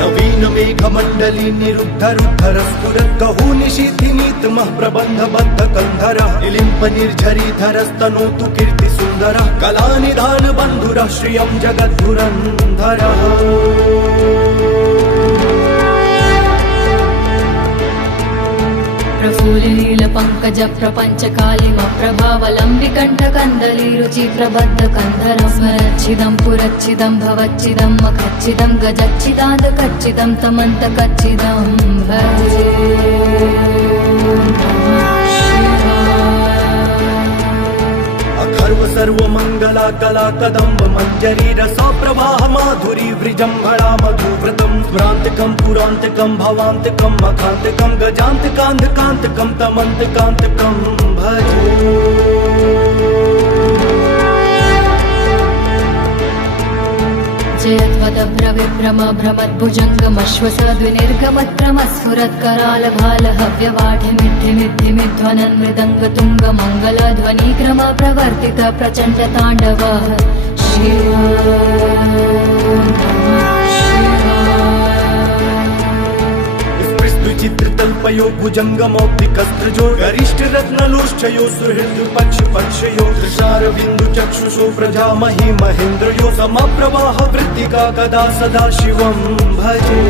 नवीन मेघमण्डली निरुद्ध रुद्धर स्फुरत् कहू निशीथिनीतमः प्रबन्ध बद्ध कन्धरः निलिम्प निर्झरी धरस्तनोतु कीर्ति सुन्दरः कलानिधान बन्धुरः श्रियं जगद्धुरन्धरः प्रफुल्लील पङ्कज प्रपञ्च कालिम प्रभावलम्बिकण्ठ कन्दली रुचि प्रबद्ध कन्धरं स्मरच्छिदं पुरच्छिदं भवच्छिदं मखच्छिदं गजच्छिदान्त कच्चिदं तमन्त कच्चिदं भजे अखर्व सर्वमङ्गला कला कदम्ब मञ्जरी रसा प्रवाह माधुरी वृजम्भणा मधुव्रतं स्मरान्तकं पुरान्तकं भवान्तकं मखान्तकं गजान्तकान्धकान्तकं तमन्तकान्तकं भजे जयत्वदभ्रविभ्रम भ्रमद्भुजङ्गमश्वसद्विनिर्गमत्क्रमस्फुरत्कराल भाल हव्यवाढिमिद्धिमिद्धिमिध्वनन् मृदङ्ग तुङ्ग मङ्गल ध्वनिक्रम प्रवर्तित प्रचण्ड ताण्डव शिव चित्रतल्पयो भुजङ्गमौक्तिकस्त्रजो गरिष्ठ रत्नलोष्ठयो सुहृद पक्ष पक्षयो दृशारविन्दु चक्षुषो प्रजामहि महेन्द्रयो समप्रवाह वृत्तिका कदा सदा शिवं भजे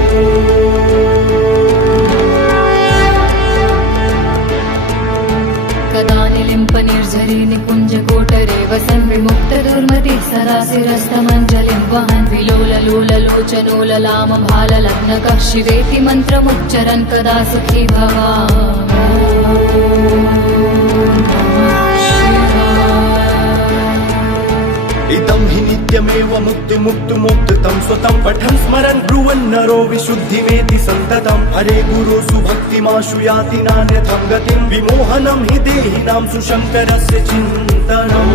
कदा निलिम्प निर्झरी निकुञ्ज कोटरे वसन् विमुक्त दुर्मति सदा शिरस्तमञ्जलिं वहन् विलोललोललो लोचनोललामभाललग्नकः शिवेति मन्त्रमुच्चरन् कदा सुखी इदं हि नित्यमेव मुक्तिमुक्तुमुक्तं स्वतं पठन् स्मरन् ब्रुवन् नरो विशुद्धिमेति सन्ततम् हरे गुरुषु भक्तिमाशु याति नान्यथं गतिं विमोहनं हि देहिनां सुशङ्करस्य चिन्तनम्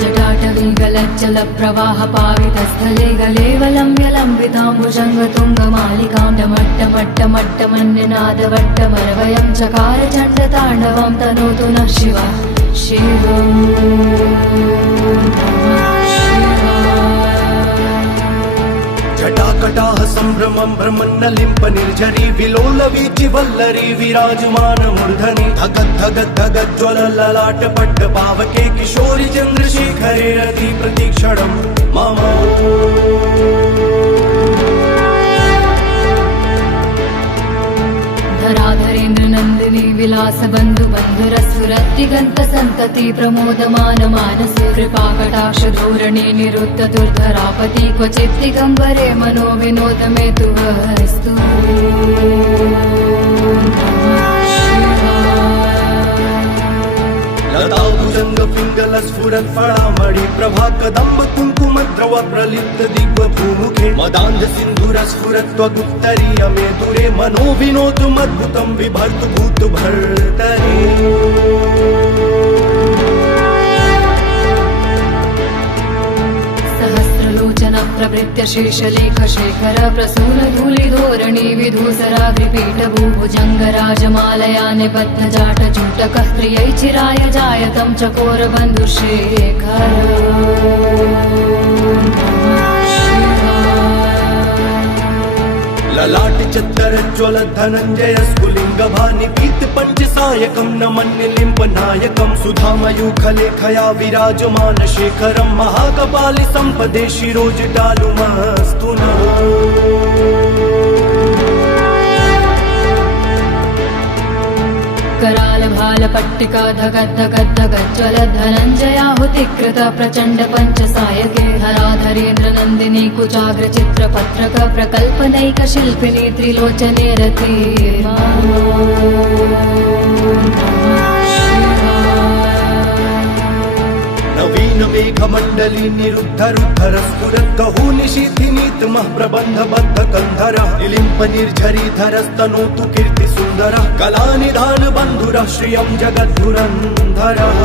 जटाटवीगलज्जलप्रवाहपावितस्थले गलेवलम्ब्यलम्बिताम्बुजङ्गतुङ्गमालिकां डमट्टमट्टमट्टमन्यनादवट्टमरवयं चकार चण्डताण्डवं तनोतु नः शिवः शिवम् जटाकटाः सम्भ्रमं भ्रमन्नलिम्प निर्झरी विलोलवीचि वल्लरी विराजमान मूर्धनि धगद्धगद्धगज्ज्वलललाटपट्ट पावके किशोरि चन्द्रशेखरे रति प्रतीक्षणं मम धराधरेन्द्र नन्दिनी विलास बन्धु बन्धुरस्फुरत्तिगन्त सन्तति प्रमोदमान मानसे कृपाकटाक्ष धोरणे निरुद्ध दुर्धरापति क्वचित् दिगम्बरे मनो विनोद मे तु वस्तु लताभुजङ्ग पिङ्गल स्फुरत् फलामणि प्रभा कदम्ब कुङ्कुमद्रव प्रलिप्त दिग्वभूमुखे मदान्ध सिन्धुर स्फुरत्वगुत्तरीय मे दुरे मनो विनोदमद्भुतं बिभर्तु भूत भर्तरे सहस्रलोचन प्रवृत्य शेषलेख शेखर प्रसून धूलिधोरणी विधूसराग्रिपीठ भूभुजङ्गराजमालया निबद्ध जाट जूटकः प्रियै चिराय जायतं चकोर बन्धुशेखर ललाट चत्तर ज्वल धनञ्जय स्फुलिङ्ग भानि पीत पञ्चसायकं न मन्यलिम्ब नायकं सुधामयूखलेखया विराजमान शेखरं महाकपालि सम्पदे शिरोजटालुमस्तु नः कराल भाल पट्टिका धगद्धगद्धगज्ज्वल धनञ्जयाहुतिकृत प्रचण्ड पञ्चसायके हराधरेन्द्र नन्दिनी कुचाग्र चित्रपत्रक प्रकल्पनैक शिल्पिनी त्रिलोचने रते नवीन मेघमण्डली निरुद्ध रुद्धर स्फुरत् कहू निशीथिनीतमः प्रबन्धबद्ध कन्धरः निलिम्प निर्झरीधरस्तनोतु कीर्ति सुन्दरः कलानिधान बन्धुरः श्रियं जगद्धुरन्धरः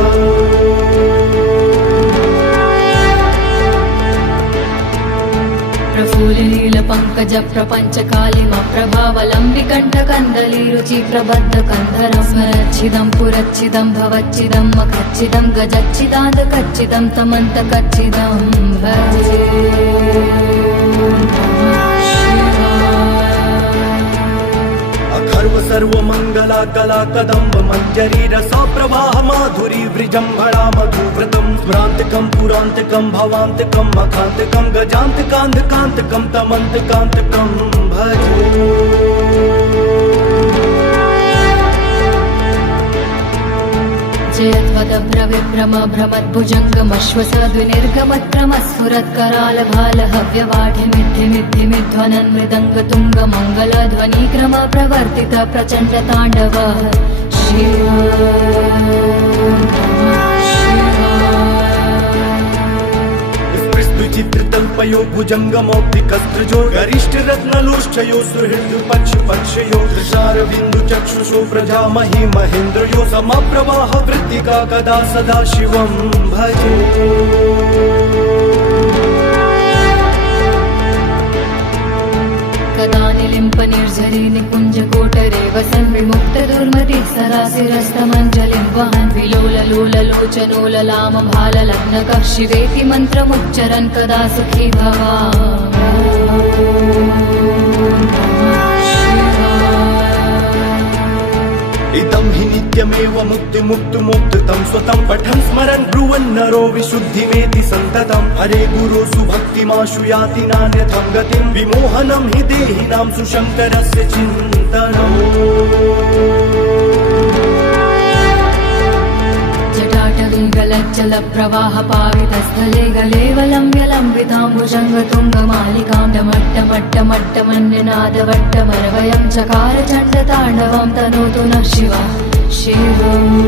प्रफुल्लील पङ्कज प्रपञ्च कालिम प्रभावलम्बिकण्ठ कन्दली रुचि प्रबद्ध कन्धरं स्मरच्छिदं पुरच्छिदं भवच्छिदं मखच्छिदं गजच्छिदान्त कच्चिदं तमन्त कच्चिदं भजे अखर्व सर्वमङ्गला कला कदम्ब मञ्जरी रसा प्रवाह माधुरी वृजम्भणा मधुव्रतं स्मरान्तकं पुरान्तकं भवान्तकं मखान्तकं गजान्तकान्धकान्तकं तमन्तकान्तकं भजे जयत्वदभ्रविभ्रम भ्रमद्भुजङ्गमश्वसद्विनिर्गमत्क्रमस्फुरत्कराल भाल हव्यवाढिमिद्धिमिद्धिमिध्वनन् मृदङ्गतुङ्ग मङ्गलध्वनिक्रम प्रवर्तित प्रचण्ड ताण्डव शिव चित्रतल्पयो भुजङ्गमौक्तिकस्त्रजो गरिष्ठ रत्नलोष्ठयो सुहृद पक्ष पक्षयो तुषारबिन्दु चक्षुषो प्रजामहि महेन्द्रयो समप्रवाह वृत्तिका कदा सदा शिवं भजे कदा निलिम्प निर्झरी निकुञ्ज कोटरे वसन् विमुक्त दुर्मतिः सरासिरस्तमञ्जलिं वहन् विलोललोललोचनोललाम भाललग्नकः शिवेति मन्त्रमुच्चरन् कदा सुखी इदं हि नित्यमेव मुक्तिमुक्तुमुक्तं स्वतं पठन् स्मरन् ब्रुवन् नरो विशुद्धिमेति सन्ततं हरे गुरुषु भक्तिमाशु याति नान्यथं गतिं विमोहनं हि देहिनां सुशङ्करस्य चिन्तनम् जटाटवीगल गलेवलज्जलप्रवाहपावितस्थले गलेवलम्ब्यलम्बिताम्बुजङ्गतुङ्गमालिकां डमट्टमट्टमट्टमन्यनादवट्टमरवयं चकार चण्डताण्डवं तनोतु नः शिवः शिवम्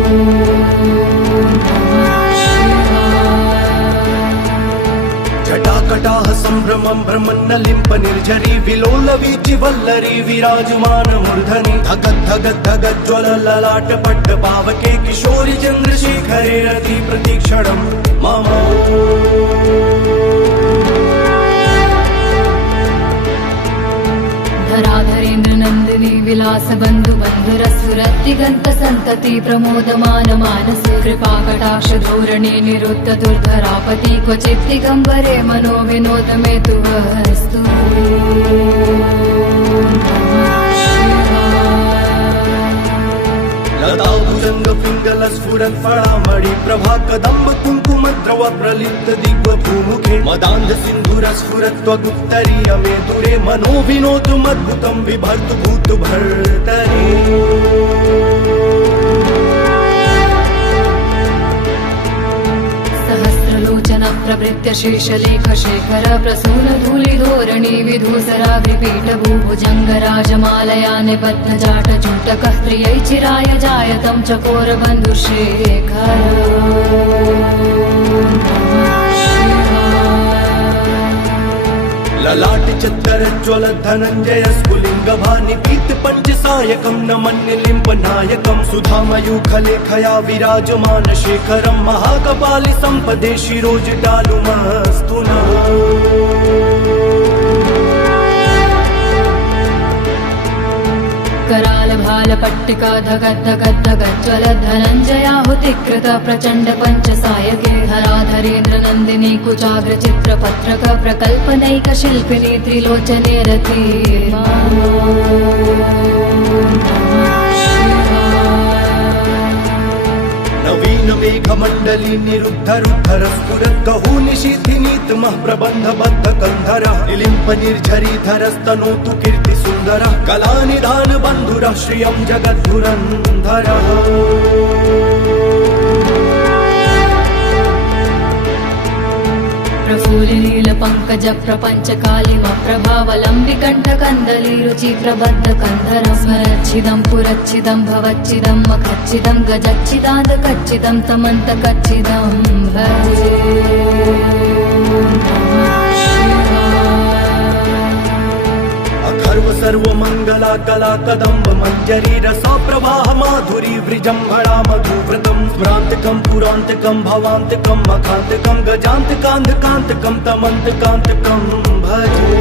जटाकटाह सम्भ्रमं भ्रमन्नलिम्प निर्झरी विलोल वीचिवल्लरी विराजमान मूर्धनि धगत् धगत् धगत् ज्वल ललाट पट्ट पावके किशोरि चन्द्रशेखरे रति प्रतीक्षणं मम धराधरेन्द्र नन्दिनी विलास बन्धु बन्धुरस्फुरत्तिगन्त सन्तति प्रमोदमान मानस कृपा कटाक्ष धोरणे निरुद्ध दुर्धरापति क्वचित् दिगम्बरे मनो विनोद मे तु वस्तु लताभुजङ्ग पिङ्गल स्फुरत् फलामणि प्रभा कदम्ब कुङ्कुम द्रव प्रलिप्त दिग्व भूमुखे मदान्ध सिन्धुर स्फुरत् त्वगुत्तरीय मे दुरे मनो विनोदुमद्भुतं बिभर्तु भूत भर्तरि सहस्रलोचन प्रवृत्य शेषलेख शेखर प्रसून धूलिधोरणी विधूसराग्रिपीठ भूभुजङ्गराजमालया निबद्धजाट जूटकः त्रियै चिराय जायतं चकोर बन्धुशेखर ललाट चत्तर ज्वल धनञ्जय स्फुलिङ्ग भानि पीत पञ्चसायकं न मन्यलिम्ब नायकं सुधामयूखलेखया विराजमान शेखरं महाकपालि सम्पदे शिरोजटालुमस्तु नः कराल भाल पट्टिका धगद् धगद् धगद् ज्वल धनञ्जयाहुतिकृत प्रचण्ड पञ्चसायके हराधरेन्द्र नन्दिनी कुचाग्र चित्रपत्रक प्रकल्पनैक शिल्पिनी त्रिलोचने रति नवीन मेघमण्डली निरुद्ध रुद्धर स्फुरत् गहू निशीथिनीतमः प्रबन्ध बद्ध कन्धरः निलिम्प निर्झरीधरस्तनोतु कीर्ति सुन्दरः कलानिधान बन्धुरः श्रियं जगद्धुरन्धरः प्रफुल्लिनील पङ्कज प्रपञ्च कालिम प्रभावलम्बिकण्ठ कन्दली रुचि प्रबद्ध कन्धरं स्मरच्छिदं पुरच्छिदं भवच्छिदं मखच्छिदं गजच्छिदान्त कच्चिदं तमन्त कच्चिदं भजे अथर्व सर्वमङ्गला कला कदम्ब मञ्जरी रसा प्रवाह माधुरी वृजम्भणा मधुव्रतं स्मरान्तकं पुरान्तकं भवान्तकं मखान्तकं गजान्तकान्धकान्तकं तमन्तकान्तकं भजे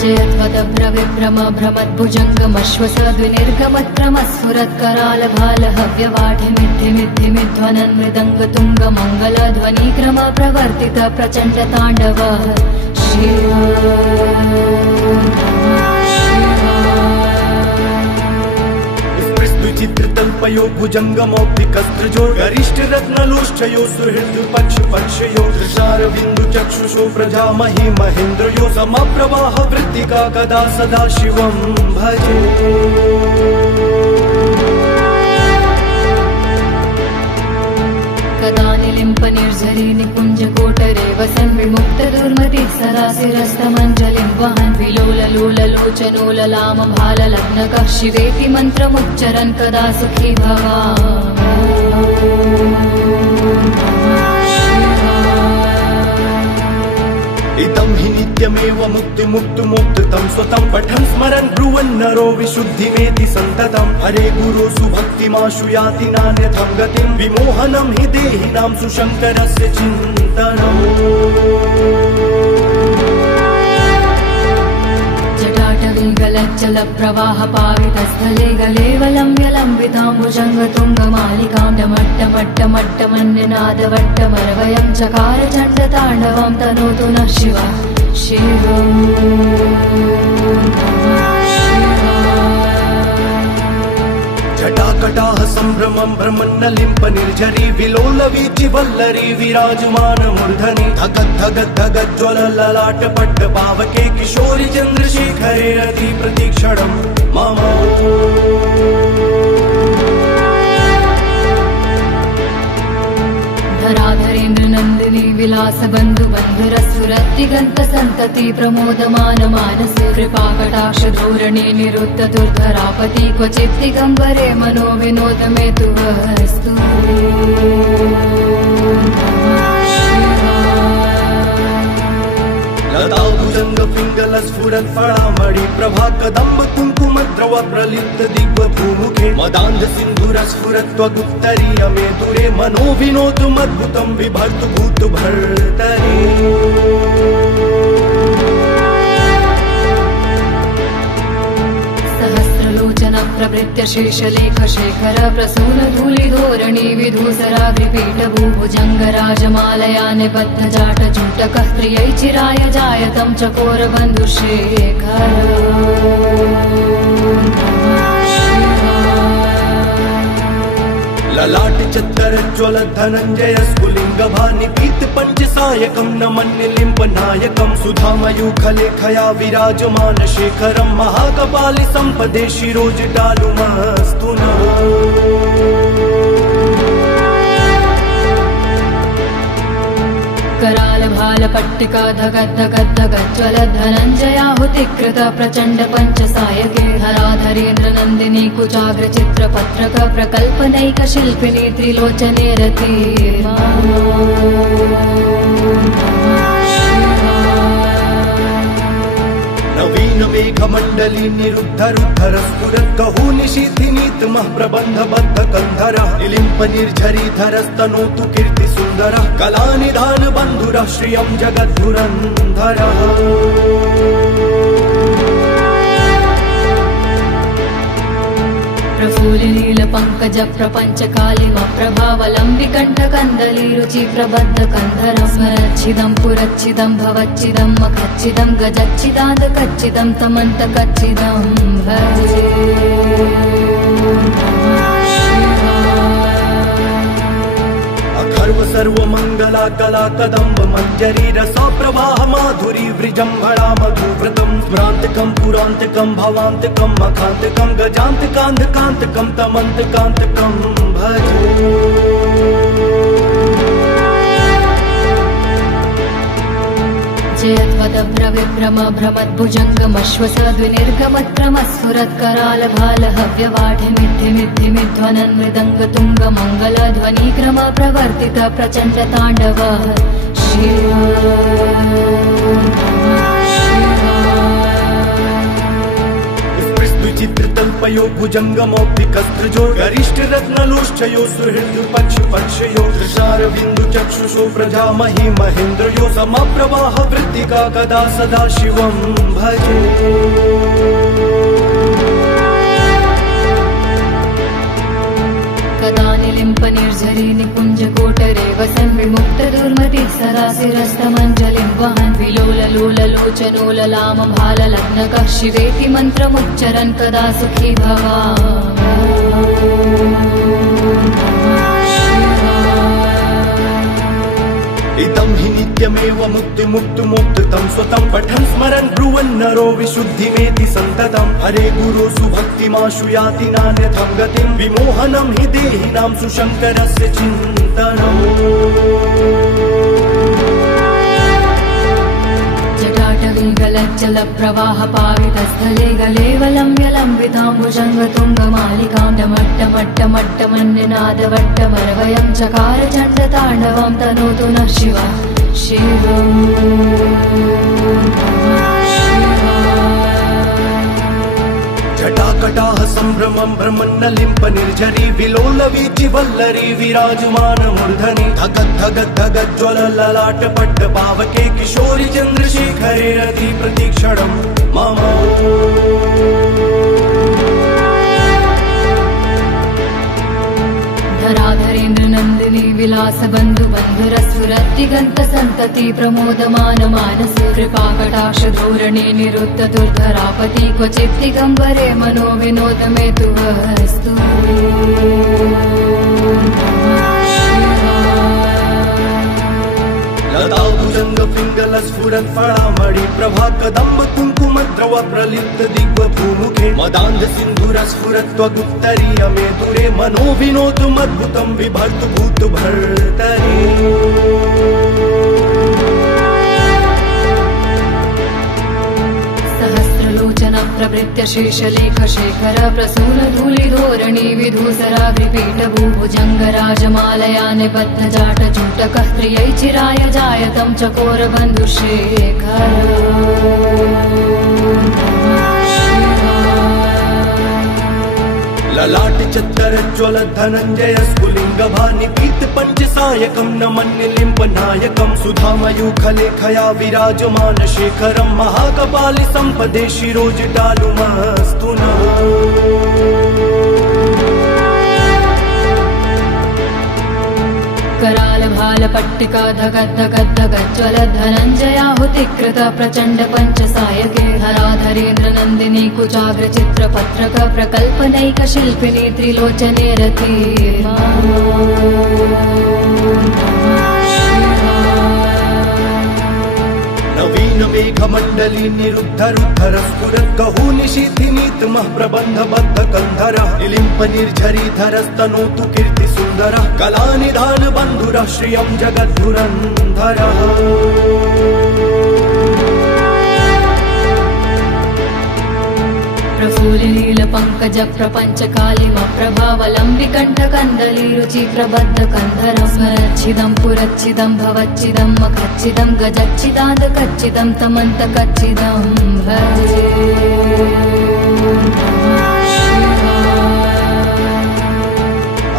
जयध्वदभ्रविभ्रम भ्रमद्भुजङ्गमश्वसद्विनिर्गमत्क्रमस्फुरत्कराल भाल हव्यवाढिमिद्धिमिद्धिमिध्वनन् मृदङ्गतुङ्ग मङ्गलध्वनिक्रम प्रवर्तित प्रचण्ड ताण्डव शिव चित्रतल्पयो भुजङ्गमौक्तिकस्त्रजो गरिष्ठ रत्नलोष्ठयो सुहृद पक्ष पक्षयो तुषार बिन्दु चक्षुषो प्रजामहि महेन्द्रयो समप्रवाह वृत्तिका कदा सदा शिवं भजे कदा निलिम्प निर्झरी निकुञ्ज कोटरे वसन् विमुक्त दुर्मतिः सदा शिरस्तमञ्जलिं वहन् विलोललोललोचनोललाम भाललग्नकः शिवेति मन्त्रमुच्चरन् कदा सुखी इदं हि नित्यमेव मुक्तिमुक्तुमुक्तं स्वतं पठन् स्मरन् ब्रुवन् नरो विशुद्धिमेति सन्ततं हरे गुरो सुभक्तिमाशु याति नान्यथं गतिं विमोहनं हि देहिनां सुशङ्करस्य चिन्तनम् जटाटवीगलज्जलप्रवाहपावितस्थले गलेवलम्ब्यलम्बिताम्बुजङ्गतुङ्गमालिकां डमट्टमट्टमट्टमन्यनादवट्टमरवयं चकार चण्डताण्डवं तनोतु नः शिवः शिवम् जटाकटाह सम्भ्रमं भ्रमन्नलिम्प निर्झरी विलोल वीचिवल्लरी विराजमान मूर्धनि धगत् धगत् धगत् ज्वल ललाट पट्ट पावके किशोरि चन्द्रशेखरे रति प्रतीक्षणं मम धराधरेन्द्र नन्दिनी विलास बन्धु बन्धुरस्फुरद्दिगन्त सन्तति प्रमोदमान मानसे कृपाकटाक्ष धोरणे निरुद्ध दुर्धरापति क्वचित् दिगम्बरे मनो विनोद मे तु वस्तु लताभुजंग पिंगल स्फुरत् फळामणि प्रभा कदम्ब कुङ्कुम द्रव प्रलिप्त दिग्व भूमुखे मदान्ध सिन्धुर स्फुरत् त्वगुत्तरीय मे दुरे मनो विनोदमद्भुतं बिभर्तु भूत भर्तरि सहस्रलोचन प्रभृत्य शेषलेख शेखर प्रसून धूलिधोरणी विधूसराग्रिपीठ भूभुजङ्ग राजमालया निबद्ध जाट जूटकः प्रियै चिराय जायतं चकोर बन्धुशेखर ललाट चत्तर ज्वल धनञ्जय स्फुलिङ्ग भानि पीत पञ्चसायकं नमन्निलिम्ब नायकं सुधामयूखलेखया विराजमान शेखरं महाकपालि सम्पदे शिरोजटालुमस्तु नः कराल भाल पट्टिका धगद्धगद्धगज्ज्वल धनञ्जयाहुतिकृत प्रचण्ड पञ्चसायके धराधरेन्द्र नन्दिनी कुचाग्र चित्र पत्रक प्रकल्पनैक शिल्पिनी त्रिलोचने रते नवीन मेघमण्डली निरुद्ध रुद्धर स्फुरत् कहू निशीथिनीतमः प्रबन्ध बद्ध कन्धरः निलिम्प निर्झरीधरस्तनोतु कीर्ति सुन्दरः कलानिधान बन्धुरः श्रियं जगद्धुरन्धरः प्रफुल्लिनील पङ्कज प्रपञ्च कालिम प्रभावलम्बिकण्ठ कन्दली रुचि प्रबद्ध कन्धरं स्मरच्छिदं पुरच्छिदं भवच्छिदं मखच्छिदं गजच्छिदान्त कच्चिदं तमन्त कच्चिदं भजे अखर्व सर्वमङ्गला कला कदम्ब मञ्जरी रसा प्रवाह माधुरी वृजम्भणा मधुव्रतं स्मरान्तकं पुरान्तकं भवान्तकं मखान्तकं गजान्तकान्धकान्तकं तमन्तकान्तकं भजे जयत्वदभ्रविभ्रम भ्रमद्भुजङ्गमश्वसद्विनिर्गमत्क्रमस्फुरत्कराल भाल हव्यवाढिमिद्धिमिद्धिमिध्वनन् मृदङ्ग तुङ्ग मङ्गलध्वनिक्रम प्रवर्तित प्रचण्ड ताण्डव चित्रतल्पयो भुजङ्गमौक्तिकस्त्रजो गरिष्ठ रत्नलोष्ठयो सुहृद पक्षयो दृशारविन्दु चक्षुषो प्रजामहि महेन्द्रयो समप्रवाह वृत्तिका कदा सदा शिवं भजे कदा निलिम्प निर्झरी निकुञ्ज कोटरे वसन् विमुक्त दुर्मतिः सदाशिरस्तमञ्जलिं वहन् विलोललोललोचनोललाम भाललग्नकः शिवेति मन्त्रमुच्चरन् कदा सुखी इदं हि नित्यमेव मुक्तिमुक्तुमुक्तं स्वतं पठन् स्मरन् ब्रुवन् नरो विशुद्धिमेति सन्ततं हरे गुरो सुभक्तिमाशु याति नान्यथं गतिं विमोहनं हि देहिनां सुशङ्करस्य चिन्तनम् जटाटवीगलज्जल प्रवाह पावितस्थले गलेवलम्ब्यलम्बिताम्बुजङ्गतुङ्गमालिकां डमट्टमट्टमट्टमन्यनादवट्टमरवयं चकार चण्डताण्डवं तनोतु नः शिवः शिवम् जटाकटाह सम्भ्रमं भ्रमन्नलिम्प निर्झरी विलोलवीचि वल्लरी विराजमान मूर्धनि धगद्धगद्धगज्ज्वल ललाट पट्ट पावके किशोरि चन्द्रशेखरे रति प्रतीक्षणं मम धराधरेन्द्र नन्दिनी विलास बन्धु बन्धुरस्फुरद्दिगन्त सन्तति प्रमोदमान मानसे कृपाकटाक्ष धोरणे निरुद्ध दुर्धरापति क्वचित् दिगम्बरे मनो विनोद मे तु वस्तु लताभुजङ्ग पिङ्गल स्फुरत् फळामणि प्रभा कदम्ब कुङ्कुमद्रव प्रलिप्त दिग्वधूमुखे मदान्ध सिन्धुरस्फुरत् त्वगुत्तरीय मे दूरे मनो विनोदुमद्भुतं बिभर्तु भूत भर्तरि सहस्रलोचन प्रवृत्य शेषलेख शेखर प्रसून धूलिधोरणी विधूसराग्रिपीठ भूभुजङ्ग राजमालया निबद्ध जाट चूटकः त्रियै चिराय जायतं चकोर बन्धुशेखर ललाट चत्तर ज्वल धनञ्जय स्फुलिङ्ग भानिपीत पञ्चसायकं न मन्यलिम्ब नायकं सुधामयूखलेखया विराजमान शेखरं महाकपालि सम्पदे शिरोजटालुमस्तु नः कराल भाल पट्टिका धगद्धगद्धगज्ज्वल धनञ्जयाहुतिकृत प्रचण्ड पञ्चसायके धराधरेन्द्र नन्दिनी कुचाग्र चित्रपत्रक प्रकल्पनैक शिल्पिनी त्रिलोचने रते नवीन मेघमण्डली निरुद्ध रुद्धर स्फुरत् कहू निशीथिनीतमः प्रबन्ध बद्ध कन्धरः निलिम्प निर्झरीधरस्तनोतु कीर्ति सुन्दरः कलानिधान बन्धुरः श्रियं जगद्धुरन्धरः प्रफुल्लील पङ्कज प्रपञ्च कालिम प्रभावलम्बिकण्ठ कन्दली रुचि प्रबद्ध कन्धरं स्मरच्छिदं पुरच्छिदं भवच्छिदं मखच्छिदं गजच्छिदान्त कच्चिदं तमन्त कच्चिदं भजे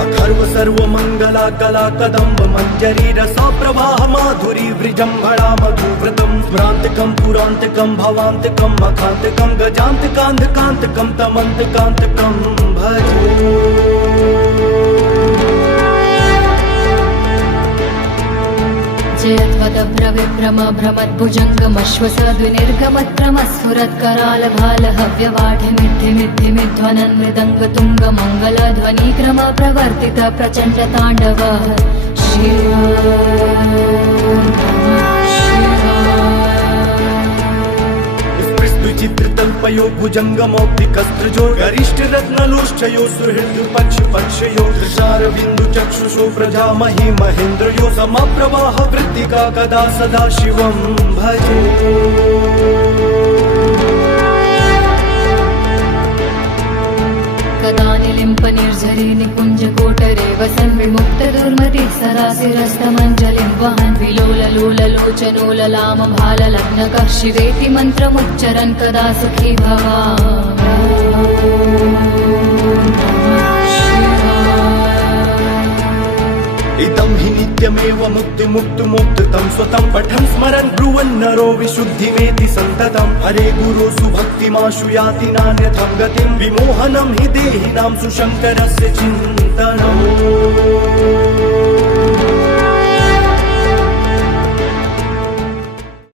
अथर्व सर्वमङ्गला कला कदम्ब मञ्जरी रसा प्रवाह माधुरी वृजम्भणा मधुव्रतं स्मरान्तकं पुरान्तकं भवान्तकं मखान्तकं गजान्तकान्धकान्तकं तमन्तकान्तकं भजे जयत्वदभ्रविभ्रम भ्रमद्भुजङ्गमश्वसद्विनिर्गमत्क्रमस्फुरत्कराल भाल हव्यवाढिमिद्धिमिद्धिमिध्वनन् मृदङ्ग तुङ्ग मङ्गलध्वनिक्रम प्रवर्तित प्रचण्ड ताण्डव चित्रतल्पयो भुजङ्गमौक्तिकस्त्रजो गरिष्ठ रत्नलोष्ठयो सुहृद पक्ष पक्षयो दृशारविन्दु चक्षुषो प्रजामहि महेन्द्रयो समप्रवाह वृत्तिका कदा सदा शिवं भजे कदा निलिम्प निर्झरी निकुञ्ज कोटरे वसन् विमुक्त दुर्मतिः सरासिरस्तमञ्जलिं वहन् विलोललोललोचनोललाम भाललग्नकः शिवेति मन्त्रमुच्चरन् कदा सुखी इदं हि नित्यमेव मुक्तिमुक्तुमुक्तं स्वतं पठन् स्मरन् ब्रुवन् नरो विशुद्धिमेति सन्ततं हरे गुरो सुभक्तिमाशु याति नान्यथं गतिं विमोहनं हि देहिनां सुशङ्करस्य चिन्तनम्